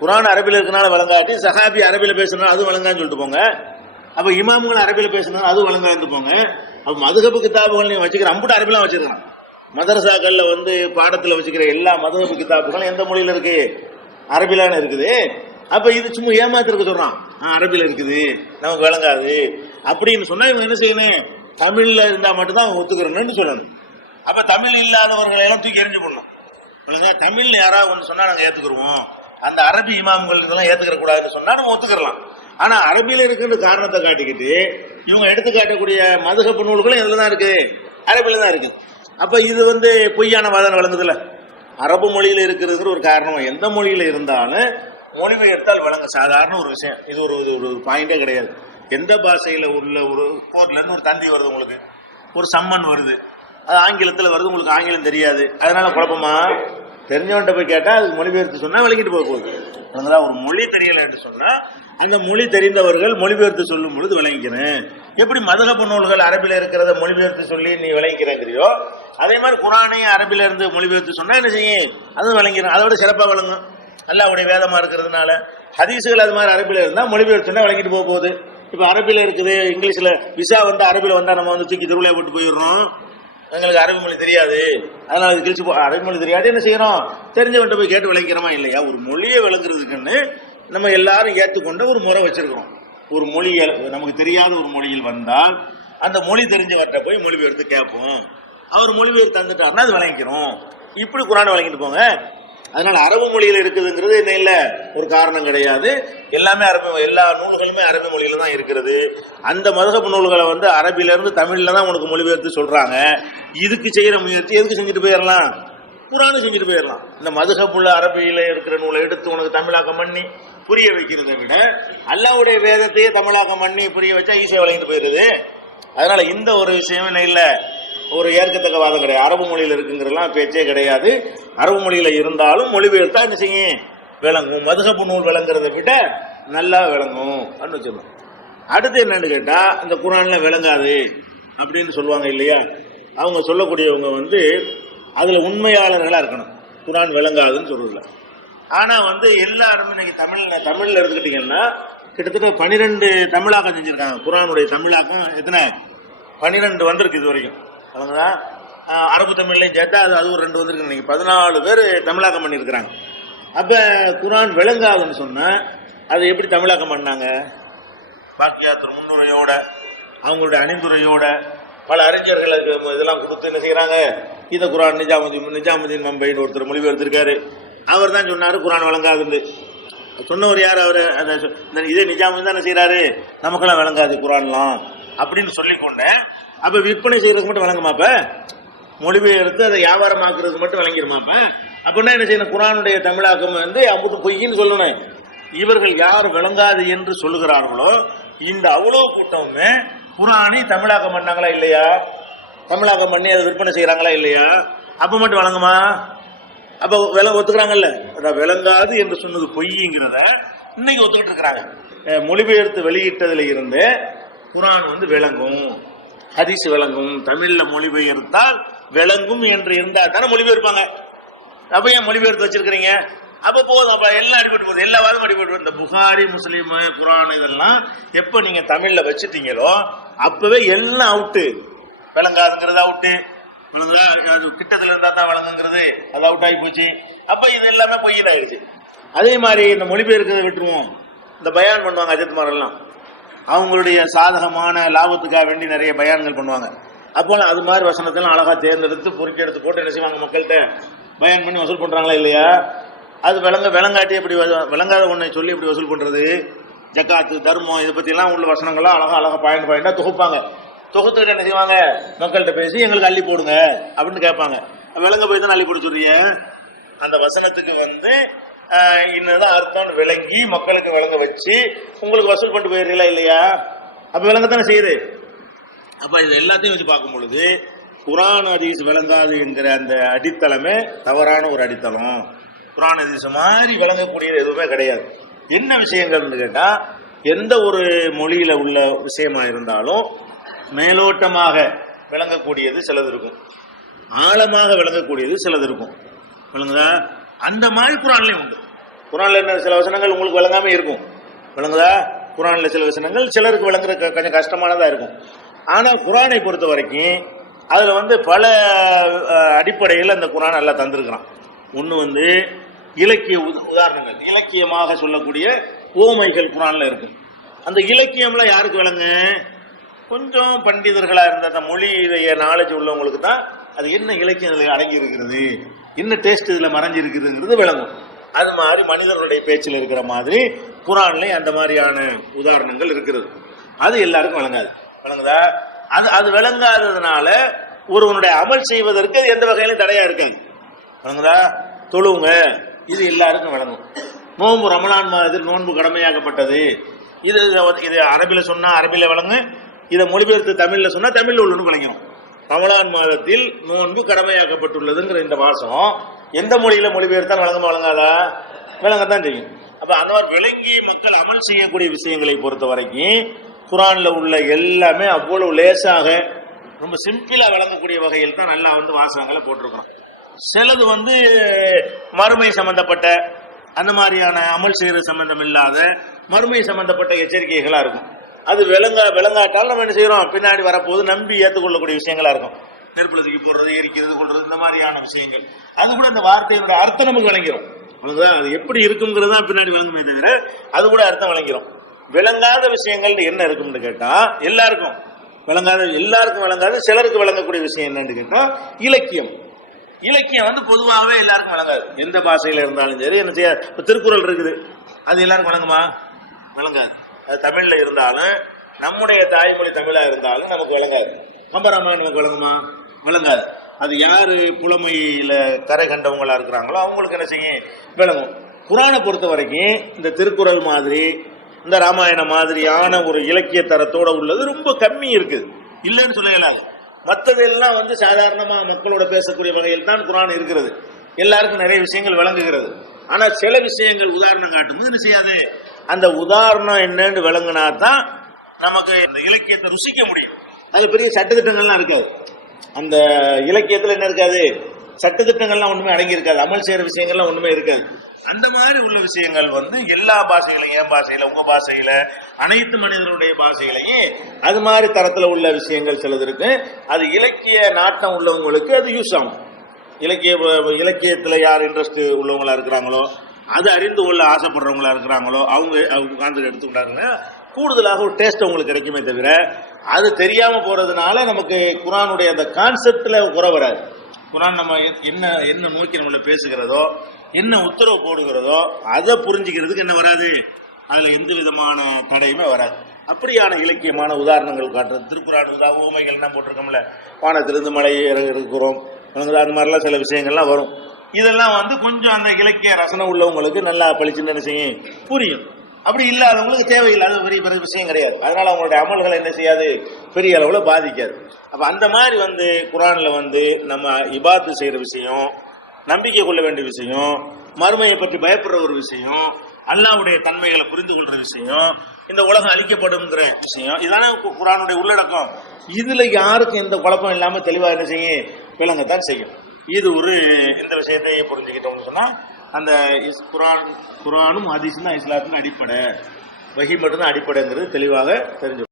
குர்ஆன் அரபில இருக்கனால வழங்காட்டி சஹாபி அரபில பேசுறதுனால அது வழங்கான்னு சொல்லிட்டு போங்க. அப்ப இமாம்கள் அரபில பேசுறதுனால அது வழங்கான்னு போங்க. அப்ப மதுஹப் கிதாபுகள் நீங்க வச்சுக்கிற அம்புட்டு அரபிலாம் வச்சிருக்கான். மதரசாக்கள்ல வந்து பாடத்துல வச்சுக்கிற எல்லா மதுஹப் கிதாபுகளும் எந்த மொழியில இருக்கு? அரபிலான இருக்குது. அப்ப இது சும்மா ஏமாத்திருக்க சொல்றான், அரபில இருக்குது நமக்கு விளங்காது அப்படின்னு சொன்னா இவங்க என்ன செய்யணும், தமிழ்ல இருந்தா மட்டும்தான் ஒத்துக்கிறேன்னு சொல்லணும். அப்ப தமிழ் இல்லாதவர்களை எல்லாம் தூக்கி எரிஞ்சு போடணும். தமிழ்ல யாராவது ஒன்று சொன்னா நாங்க ஏத்துக்கிறோம், அந்த அரபி இமாம்கள் இதெல்லாம் ஏத்துக்கிற கூடாதுன்னு சொன்னா நம்ம ஒத்துக்கிறலாம். ஆனா அரபியில இருக்கிற காரணத்தை காட்டிக்கிட்டு இவங்க எடுத்து காட்டக்கூடிய மதுஹப் நூல்களும் இதுலதான் இருக்கு, அரபில தான் இருக்கு. அப்ப இது வந்து பொய்யான வாதம் வழங்குதுல. அரபு மொழியில் இருக்கிறதுங்கிற ஒரு காரணம். எந்த மொழியில இருந்தாலும் மொழிபெயர்த்தால் விளங்க சாதாரண ஒரு விஷயம். இது ஒரு பாயிண்டே கிடையாது. எந்த பாஷையில உள்ள ஒரு போர்ல இருந்து ஒரு தந்தி வருது, உங்களுக்கு ஒரு சம்மன் வருது, அது ஆங்கிலத்தில் வருது, உங்களுக்கு ஆங்கிலம் தெரியாது, அதனால குழப்பமா? தெரிஞ்சவன்கிட்ட போய் கேட்டா அதுக்கு மொழிபெயர்த்து சொன்னா விளங்கிட்டு போக போகுது. ஒரு மொழி தெரியல என்று சொன்னா அந்த மொழி தெரிந்தவர்கள் மொழிபெயர்த்து சொல்லும் பொழுது விளங்கிக்கிறேன். எப்படி மதுஹப் நூல்கள் அரபில இருக்கிறத மொழிபெயர்த்து சொல்லி நீ விளங்கிக்கிறேங்கிறியோ, அதே மாதிரி குர்ஆனையும் அரபில இருந்து மொழிபெயர்த்து சொன்னா என்ன செய்யும்? அதுவும் விளங்கிறேன். அதை விட சிறப்பா விளங்கும். அல்லாஹ்வுடைய வேதமா இருக்கிறதுனால. ஹதீஸுகள் அது மாதிரி அரபில இருந்தா மொழிபெயர்த்து சொன்னா விளங்கிட்டு போக போகுது. இப்ப அரபில இருக்குது, இங்கிலீஷ்ல விசா வந்து அரபில வந்தா நம்ம வந்து தூக்கி திருவிழா போட்டு போயிடுறோம். எங்களுக்கு அரபி மொழி தெரியாது, அதனால அது கிழிச்சு அரபி மொழி தெரியாது, என்ன செய்யறோம்? தெரிஞ்சவன்ட்ட போய் கேட்டு விளங்கிறோமா இல்லையா? ஒரு மொழியை விளங்குறதுக்குன்னு நம்ம எல்லாரும் ஏற்றுக்கொண்ட ஒரு முறை வச்சிருக்கிறோம். ஒரு மொழி நமக்கு தெரியாத ஒரு மொழியில் வந்தால் அந்த மொழி தெரிஞ்சவர்கிட்ட போய் மொழிபெயர்த்து கேட்போம். அவர் மொழிபெயர்த்து தந்துட்டாருன்னா அது விளங்கிக்கிறோம். இப்படி குர்ஆனை விளங்கிட்டு போங்க. அதனால அரபு மொழியில் இருக்குதுங்கிறது என்ன இல்லை, ஒரு காரணம் கிடையாது. எல்லாமே அரபி, எல்லா நூல்களுமே அரபி மொழியில தான் இருக்கிறது. அந்த மதுஹப் நூல்களை வந்து அரபில இருந்து தமிழ்ல தான் உனக்கு மொழிபெயர்த்து சொல்றாங்க. இதுக்கு செய்யற முயற்சி எதுக்கு செஞ்சுட்டு போயிடலாம்? குர்ஆனை செஞ்சுட்டு போயிடலாம். இந்த மதுஹப் உள்ள அரபியில இருக்கிற நூலை எடுத்து உனக்கு தமிழாக்கம் பண்ணி புரிய வைக்கிறதை விட அல்லாஹ்வுடைய வேதத்தையே தமிழாக்கம் பண்ணி புரிய வச்சா ஈஸியா விளங்கிட்டு போயிருது. அதனால இந்த ஒரு விஷயம் என்ன இல்லை, ஒரு ஏற்கத்தக்க வாதம் கிடையாது. அரபு மொழியில் இருக்குங்கிறலாம் பேச்சே கிடையாது. அரபு மொழியில இருந்தாலும் மொழிபெயர்த்தா என்ன செய்யும்? விளங்கும். மதுஹப் நூல் விளங்குறதை விட நல்லா விளங்கும் அப்படின்னு வச்சுக்கணும். அடுத்து என்னன்னு கேட்டா, இந்த குர்ஆன்ல விளங்காது அப்படின்னு சொல்லுவாங்க இல்லையா? அவங்க சொல்லக்கூடியவங்க வந்து அதுல உண்மையாளர்களா இருக்கணும். குர்ஆன் விளங்காதுன்னு சொல்றதுல. ஆனா வந்து எல்லாருமே இன்னைக்கு தமிழ்ல எடுத்துக்கிட்டீங்கன்னா கிட்டத்தட்ட 12 தமிழாக்கம் செஞ்சிருக்காங்க. குர்ஆனுடைய தமிழாக்கம் எத்தனை? 12 வந்திருக்கு இது வரைக்கும். அவங்கதா அரபு தமிழ்லையும் சேர்த்தா அது ஒரு 2 வந்திருக்கு. இன்னைக்கு 14 பேர் தமிழாக்கம் பண்ணியிருக்கிறாங்க. அப்ப குர்ஆன் விளங்காதுன்னு சொன்னா அதை எப்படி தமிழாக்கம் பண்ணாங்க? பாக்கியாத்துர் முன்னுரையோட, அவங்களுடைய அணிந்துரையோட, பல அறிஞர்களுக்கு இதெல்லாம் கொடுத்து என்ன செய்யறாங்க? இந்த குர்ஆன் நிஜாமுதீன் மம்பைன்னு ஒருத்தர் மொழிபெயர்த்திருக்காரு. அவர் தான் சொன்னாரு குர்ஆன் விளங்காதுன்னு. சொன்னவர் யார்? அவரு இதே நிஜாமுதீன் தான் என்ன செய்யறாரு? நமக்கெல்லாம் விளங்காது குர்ஆன்லாம் அப்படின்னு சொல்லிக்கொண்டேன். அப்ப விற்பனை செய்யறதுக்கு மட்டும் விளங்குமாப்ப? மொழிபெயர்த்து அதை வியாபாரமாக்குறதுக்கு மட்டும் விளங்கிருமாப்ப? அப்படின்னா என்ன செய்யணும்? குர்ஆனுடைய தமிழாக்கம் வந்து அம்புட்டு பொய்ன்னு சொல்லணும். இவர்கள் யார் விளங்காது என்று சொல்லுகிறார்களோ இந்த அவ்வளவு கூட்டமுமே குர்ஆனை தமிழாக்கம் பண்ணாங்களா இல்லையா? தமிழாக்கம் பண்ணி அதை விற்பனை செய்யறாங்களா இல்லையா? அப்ப மட்டும் விளங்குமா? அப்ப ஒத்துக்கிறாங்கல்ல. அதான் விளங்காது என்று சொன்னது பொய்ங்கிறத இன்னைக்கு ஒத்துக்கிட்டு இருக்கிறாங்க. மொழிபெயர்த்து வெளியிட்டதுல இருந்து குர்ஆன் வந்து விளங்கும், ஹதீஸ் விளங்கும், தமிழ்ல மொழிபெயர்த்தால் விளங்கும் என்று இருந்தா தானே மொழிபெயர்ப்பாங்க. அப்ப ஏன் மொழிபெயர்த்து வச்சிருக்கிறீங்க? அப்ப போதும், அப்ப எல்லாம் அடிபட்டு போகுது, எல்லா வாதமும் அடிபட்டு போகுது. இந்த புகாரி, முஸ்லீம், குர்ஆன் இதெல்லாம் எப்ப நீங்க தமிழ்ல வச்சுட்டீங்களோ அப்பவே எல்லாம் அவுட்டு. விளங்காதுங்கிறது அவுட்டு, விளங்குதா? அது கிட்டத்துல இருந்தா தான் விளங்குங்கிறது அது அவுட் ஆகி போச்சு. அப்ப இது எல்லாமே பொய்யினாயிருச்சு. அதே மாதிரி இந்த மொழிபெயர்க்கிறத விட்டுருவோம். இந்த பயான் பண்ணுவாங்க அஜித்மார் எல்லாம், அவங்களுடைய சாதகமான லாபத்துக்காக வேண்டி நிறைய பயான்கள் பண்ணுவாங்க. அப்போ அது மாதிரி வசனத்தெல்லாம் அழகா தேர்ந்தெடுத்து பொறுக்கி எடுத்து போட்டு என்ன செய்வாங்க? மக்கள்கிட்ட பயான் பண்ணி வசூல் பண்றாங்களா இல்லையா? அது விளங்காட்டி எப்படி விளங்காத ஒன்றை சொல்லி எப்படி வசூல் பண்றது? ஜக்காத்து, தர்மம், இதை பத்தி எல்லாம் உள்ள வசனங்கள்லாம் அழகா பாயிண்டா தொகுப்பாங்க. தொகுத்துக்கிட்ட என்ன செய்வாங்க? மக்கள்கிட்ட பேசி எங்களுக்கு அள்ளி போடுங்க அப்படின்னு கேட்பாங்க. விளங்க போய் தான் அள்ளி போட சொல்றீங்க. அந்த வசனத்துக்கு வந்து இன்னதான் அர்த்தம் விளங்கி மக்களுக்கு விளங்க வச்சு உங்களுக்கு வசூல் பண்ணிட்டு போயிடுறீங்களா இல்லையா? அப்ப விளங்கத்தானே செய்யுது. அப்ப இது எல்லாத்தையும் வச்சு பார்க்கும் பொழுது குர்ஆன் ஹதீஸ் விளங்காது என்கிற அந்த அடித்தளமே தவறான ஒரு அடித்தளம். குர்ஆன் ஹதீஸ் மாதிரி விளங்கக்கூடியது எதுவுமே கிடையாது. என்ன விஷயங்கள்னு கேட்டா, எந்த ஒரு மொழியில உள்ள விஷயமா இருந்தாலும் மேலோட்டமாக விளங்கக்கூடியது சிலது இருக்கும், ஆழமாக விளங்கக்கூடியது சிலது இருக்கும். விளங்குதா? அந்த மாதிரி குர்ஆன்லயும் உண்டு. குர்ஆன்ல என்ன சில வசனங்கள் உங்களுக்கு விளங்காம இருக்கும், விளங்குதா? குர்ஆன்ல சில வசனங்கள் சிலருக்கு விளங்குற கொஞ்சம் கஷ்டமானதா இருக்கும். ஆனா குர்ஆனை பொறுத்த வரைக்கும் அதுல வந்து பல அடிப்படையில் அந்த குர்ஆன் நல்லா தந்திருக்கிறான். ஒண்ணு வந்து இலக்கிய உதாரணங்கள், இலக்கியமாக சொல்லக்கூடிய ஓமைகள் குர்ஆன்ல இருக்கு. அந்த இலக்கியம்லாம் யாருக்கு விளங்கு? கொஞ்சம் பண்டிதர்களா இருந்த அந்த மொழியிலேயே நாலேஜ் உள்ளவங்களுக்கு தான் அது என்ன இலக்கியம் இதுல அடங்கி இருக்கிறது, என்ன டேஸ்ட் இதுல மறைஞ்சி இருக்குதுங்கிறது விளங்கும். அது மாதிரி மனிதர்களுடைய பேச்சில் இருக்கிற மாதிரி குர்ஆன்லயும் அந்த மாதிரியான உதாரணங்கள் இருக்கிறது. அது எல்லாருக்கும் விளங்காது. விளங்குதா? அது விளங்காததுனால ஒருவனுடைய அமல் செய்வதற்கு அது எந்த வகையிலும் தடையா இருக்காது. வழங்குதா? தொழுவுங்க, இது எல்லாருக்கும் வழங்கும். நோன்பு ரமலான் மாதத்தில் நோன்பு கடமையாக்கப்பட்டது, இது இது அரபில சொன்னா அரபில வழங்கு, இதை மொழிபெயர்த்து தமிழ்ல சொன்னா தமிழ்ல உள்ளு விளங்கிடும். ரமலான் மாதத்தில் நோன்பு கடமையாக்கப்பட்டுள்ளதுங்கிற இந்த மாசம் எந்த மொழியில மொழிபெயர்த்தால் வழங்க வழங்காதா? விளங்கத்தான் செய்யும். அப்ப அந்த மாதிரி விளங்கி மக்கள் அமல் செய்யக்கூடிய விஷயங்களை பொறுத்த வரைக்கும் குர்ஆன்ல உள்ள எல்லாமே அவ்வளவு லேசாக ரொம்ப சிம்பிளா விளங்கக்கூடிய வகையில் தான் நல்லா வாசகங்களை போட்டிருக்கிறோம். சிலது மறுமை சம்பந்தப்பட்ட அந்த மாதிரியான அமல் செய்யறது சம்பந்தம் இல்லாத மறுமை சம்பந்தப்பட்ட எச்சரிக்கைகளா இருக்கும். அது விளங்காட்டால் நம்ம என்ன செய்யறோம், பின்னாடி வரப்போது நம்பி ஏற்றுக்கொள்ளக்கூடிய விஷயங்களா இருக்கும். நெருப்புல தூக்கி போடுறது, எரிக்கிறது, கொள்றது, இந்த மாதிரியான விஷயங்கள். அது கூட அந்த வார்த்தையோட அர்த்தம் நமக்கு விளங்கிடும். அது எப்படி இருக்குங்கிறது தான் பின்னாடி விளங்குமே தவிர அது கூட அர்த்தம் விளங்கிடும். விளங்காத விஷயங்கள் என்ன இருக்கும்னு கேட்டா எல்லாருக்கும் விளங்காது, சிலருக்கு விளங்கக்கூடிய விஷயம் என்னன்னு கேட்டா இலக்கியம். இலக்கியம் பொதுவாகவே எல்லாருக்கும் விளங்காது. எந்த பாஷையில இருந்தாலும் சரி, என்ன செய்ய, திருக்குறள் இருக்குது, அது எல்லாருக்கும் விளங்குமா? விளங்காது. அது தமிழ்ல இருந்தாலும், நம்முடைய தாய்மொழி தமிழா இருந்தாலும் நமக்கு விளங்காது. கம்பராமாயணம் நமக்கு விளங்குமா? விளங்காது. அது யாரு புலமையில கரை கண்டவங்களா இருக்கிறாங்களோ அவங்களுக்கு என்ன செய்யும், விளங்கும். குர்ஆனை பொறுத்த வரைக்கும் இந்த திருக்குறள் மாதிரி, இந்த ராமாயணம் மாதிரியான ஒரு இலக்கிய தரத்தோட உள்ளது ரொம்ப கம்மி இருக்குது, இல்லைன்னு சொல்ல இயலாது. மற்றதெல்லாம் சாதாரணமா மக்களோட பேசக்கூடிய வகையில் தான் குர்ஆன் இருக்கிறது. எல்லாருக்கும் நிறைய விஷயங்கள் விளங்குகிறது. ஆனா சில விஷயங்கள் உதாரணம் காட்டும்போது என்ன செய்யாது, அந்த உதாரணம் என்னன்னு விளங்குனா தான் நமக்கு அந்த இலக்கியத்தை ருசிக்க முடியும். அது பெரிய சட்டத்திட்டங்கள்லாம் இருக்காது. அந்த இலக்கியத்துல என்ன இருக்காது, சட்டத்திட்டங்கள்லாம் ஒண்ணுமே அடங்கி இருக்காது, அமல் செய்யற விஷயங்கள்லாம் ஒண்ணுமே இருக்காது. அந்த மாதிரி உள்ள விஷயங்கள் எல்லா பாஷைகளையும், என் பாஷையில, உங்க பாஷையில, அனைத்து மனிதனுடைய பாஷைகளையும் அது மாதிரி தரத்துல உள்ள விஷயங்கள் சிலது இருக்கு. அது இலக்கிய நாட்டம் உள்ளவங்களுக்கு அது யூஸ் ஆகும். இலக்கியத்துல யார் இன்ட்ரெஸ்ட் உள்ளவங்களா இருக்கிறாங்களோ, அது அறிந்து கொள்ள ஆசைப்படுறவங்களா இருக்கிறாங்களோ, அவங்க உட்கார்ந்து எடுத்துக்கிட்டாங்கன்னா கூடுதலாக ஒரு டேஸ்ட் உங்களுக்கு கிடைக்குமே தவிர, அது தெரியாம போறதுனால நமக்கு குர்ஆனுடைய அந்த கான்செப்ட்ல குறை வராது. குர்ஆன் நம்ம என்ன நோக்கி நம்மள பேசுகிறதோ, என்ன உத்தரவு போடுகிறதோ, அதை புரிஞ்சுக்கிறதுக்கு என்ன வராது, அதுல எந்த விதமான தடையுமே வராது. அப்படியான இலக்கியமான உதாரணங்கள் காட்டுறது திருக்குர்ஆன். ஊமைகள் என்ன போட்டிருக்கோம்ல, வானத்திலிருந்து மழை இருக்கிறோம், அந்த மாதிரிலாம் சில விஷயங்கள்லாம் வரும். இதெல்லாம் கொஞ்சம் அந்த இலக்கிய ரசனை உள்ளவங்களுக்கு நல்லா பளிச்சுன்னு என்ன செய்யும், புரியும். அப்படி இல்லாதவங்களுக்கு தேவையில்லாத பெரிய பெரிய விஷயம் கிடையாது. அதனால அவங்களுடைய அமல்களை என்ன செய்யாது, பெரிய அளவுல பாதிக்காது. அப்ப அந்த மாதிரி குர்ஆன்ல நம்ம இபாத்து செய்யற விஷயம், நம்பிக்கை கொள்ள வேண்டிய விஷயம், மறுமையை பற்றி பயப்படுற ஒரு விஷயம், அல்லாஹ்வுடைய தன்மைகளை புரிந்து கொள்ற விஷயம், இந்த உலகம் அழிக்கப்படும்ங்கிற விஷயம், இதான குர்ஆனுடைய உள்ளடக்கம். இதுல யாருக்கும் எந்த குழப்பம் இல்லாம தெளிவா என்ன செய்யும், விளங்கத்தான் செய்யும். இது இந்த விஷயத்தை புரிஞ்சுக்கிட்டோம்னு சொன்னா, அந்த குர்ஆனும் ஹதீஸும் தான் இஸ்லாத்தின் அடிப்படை, வஹி மட்டும்தான் அடிப்படைங்கிறது தெளிவாக தெரிஞ்சு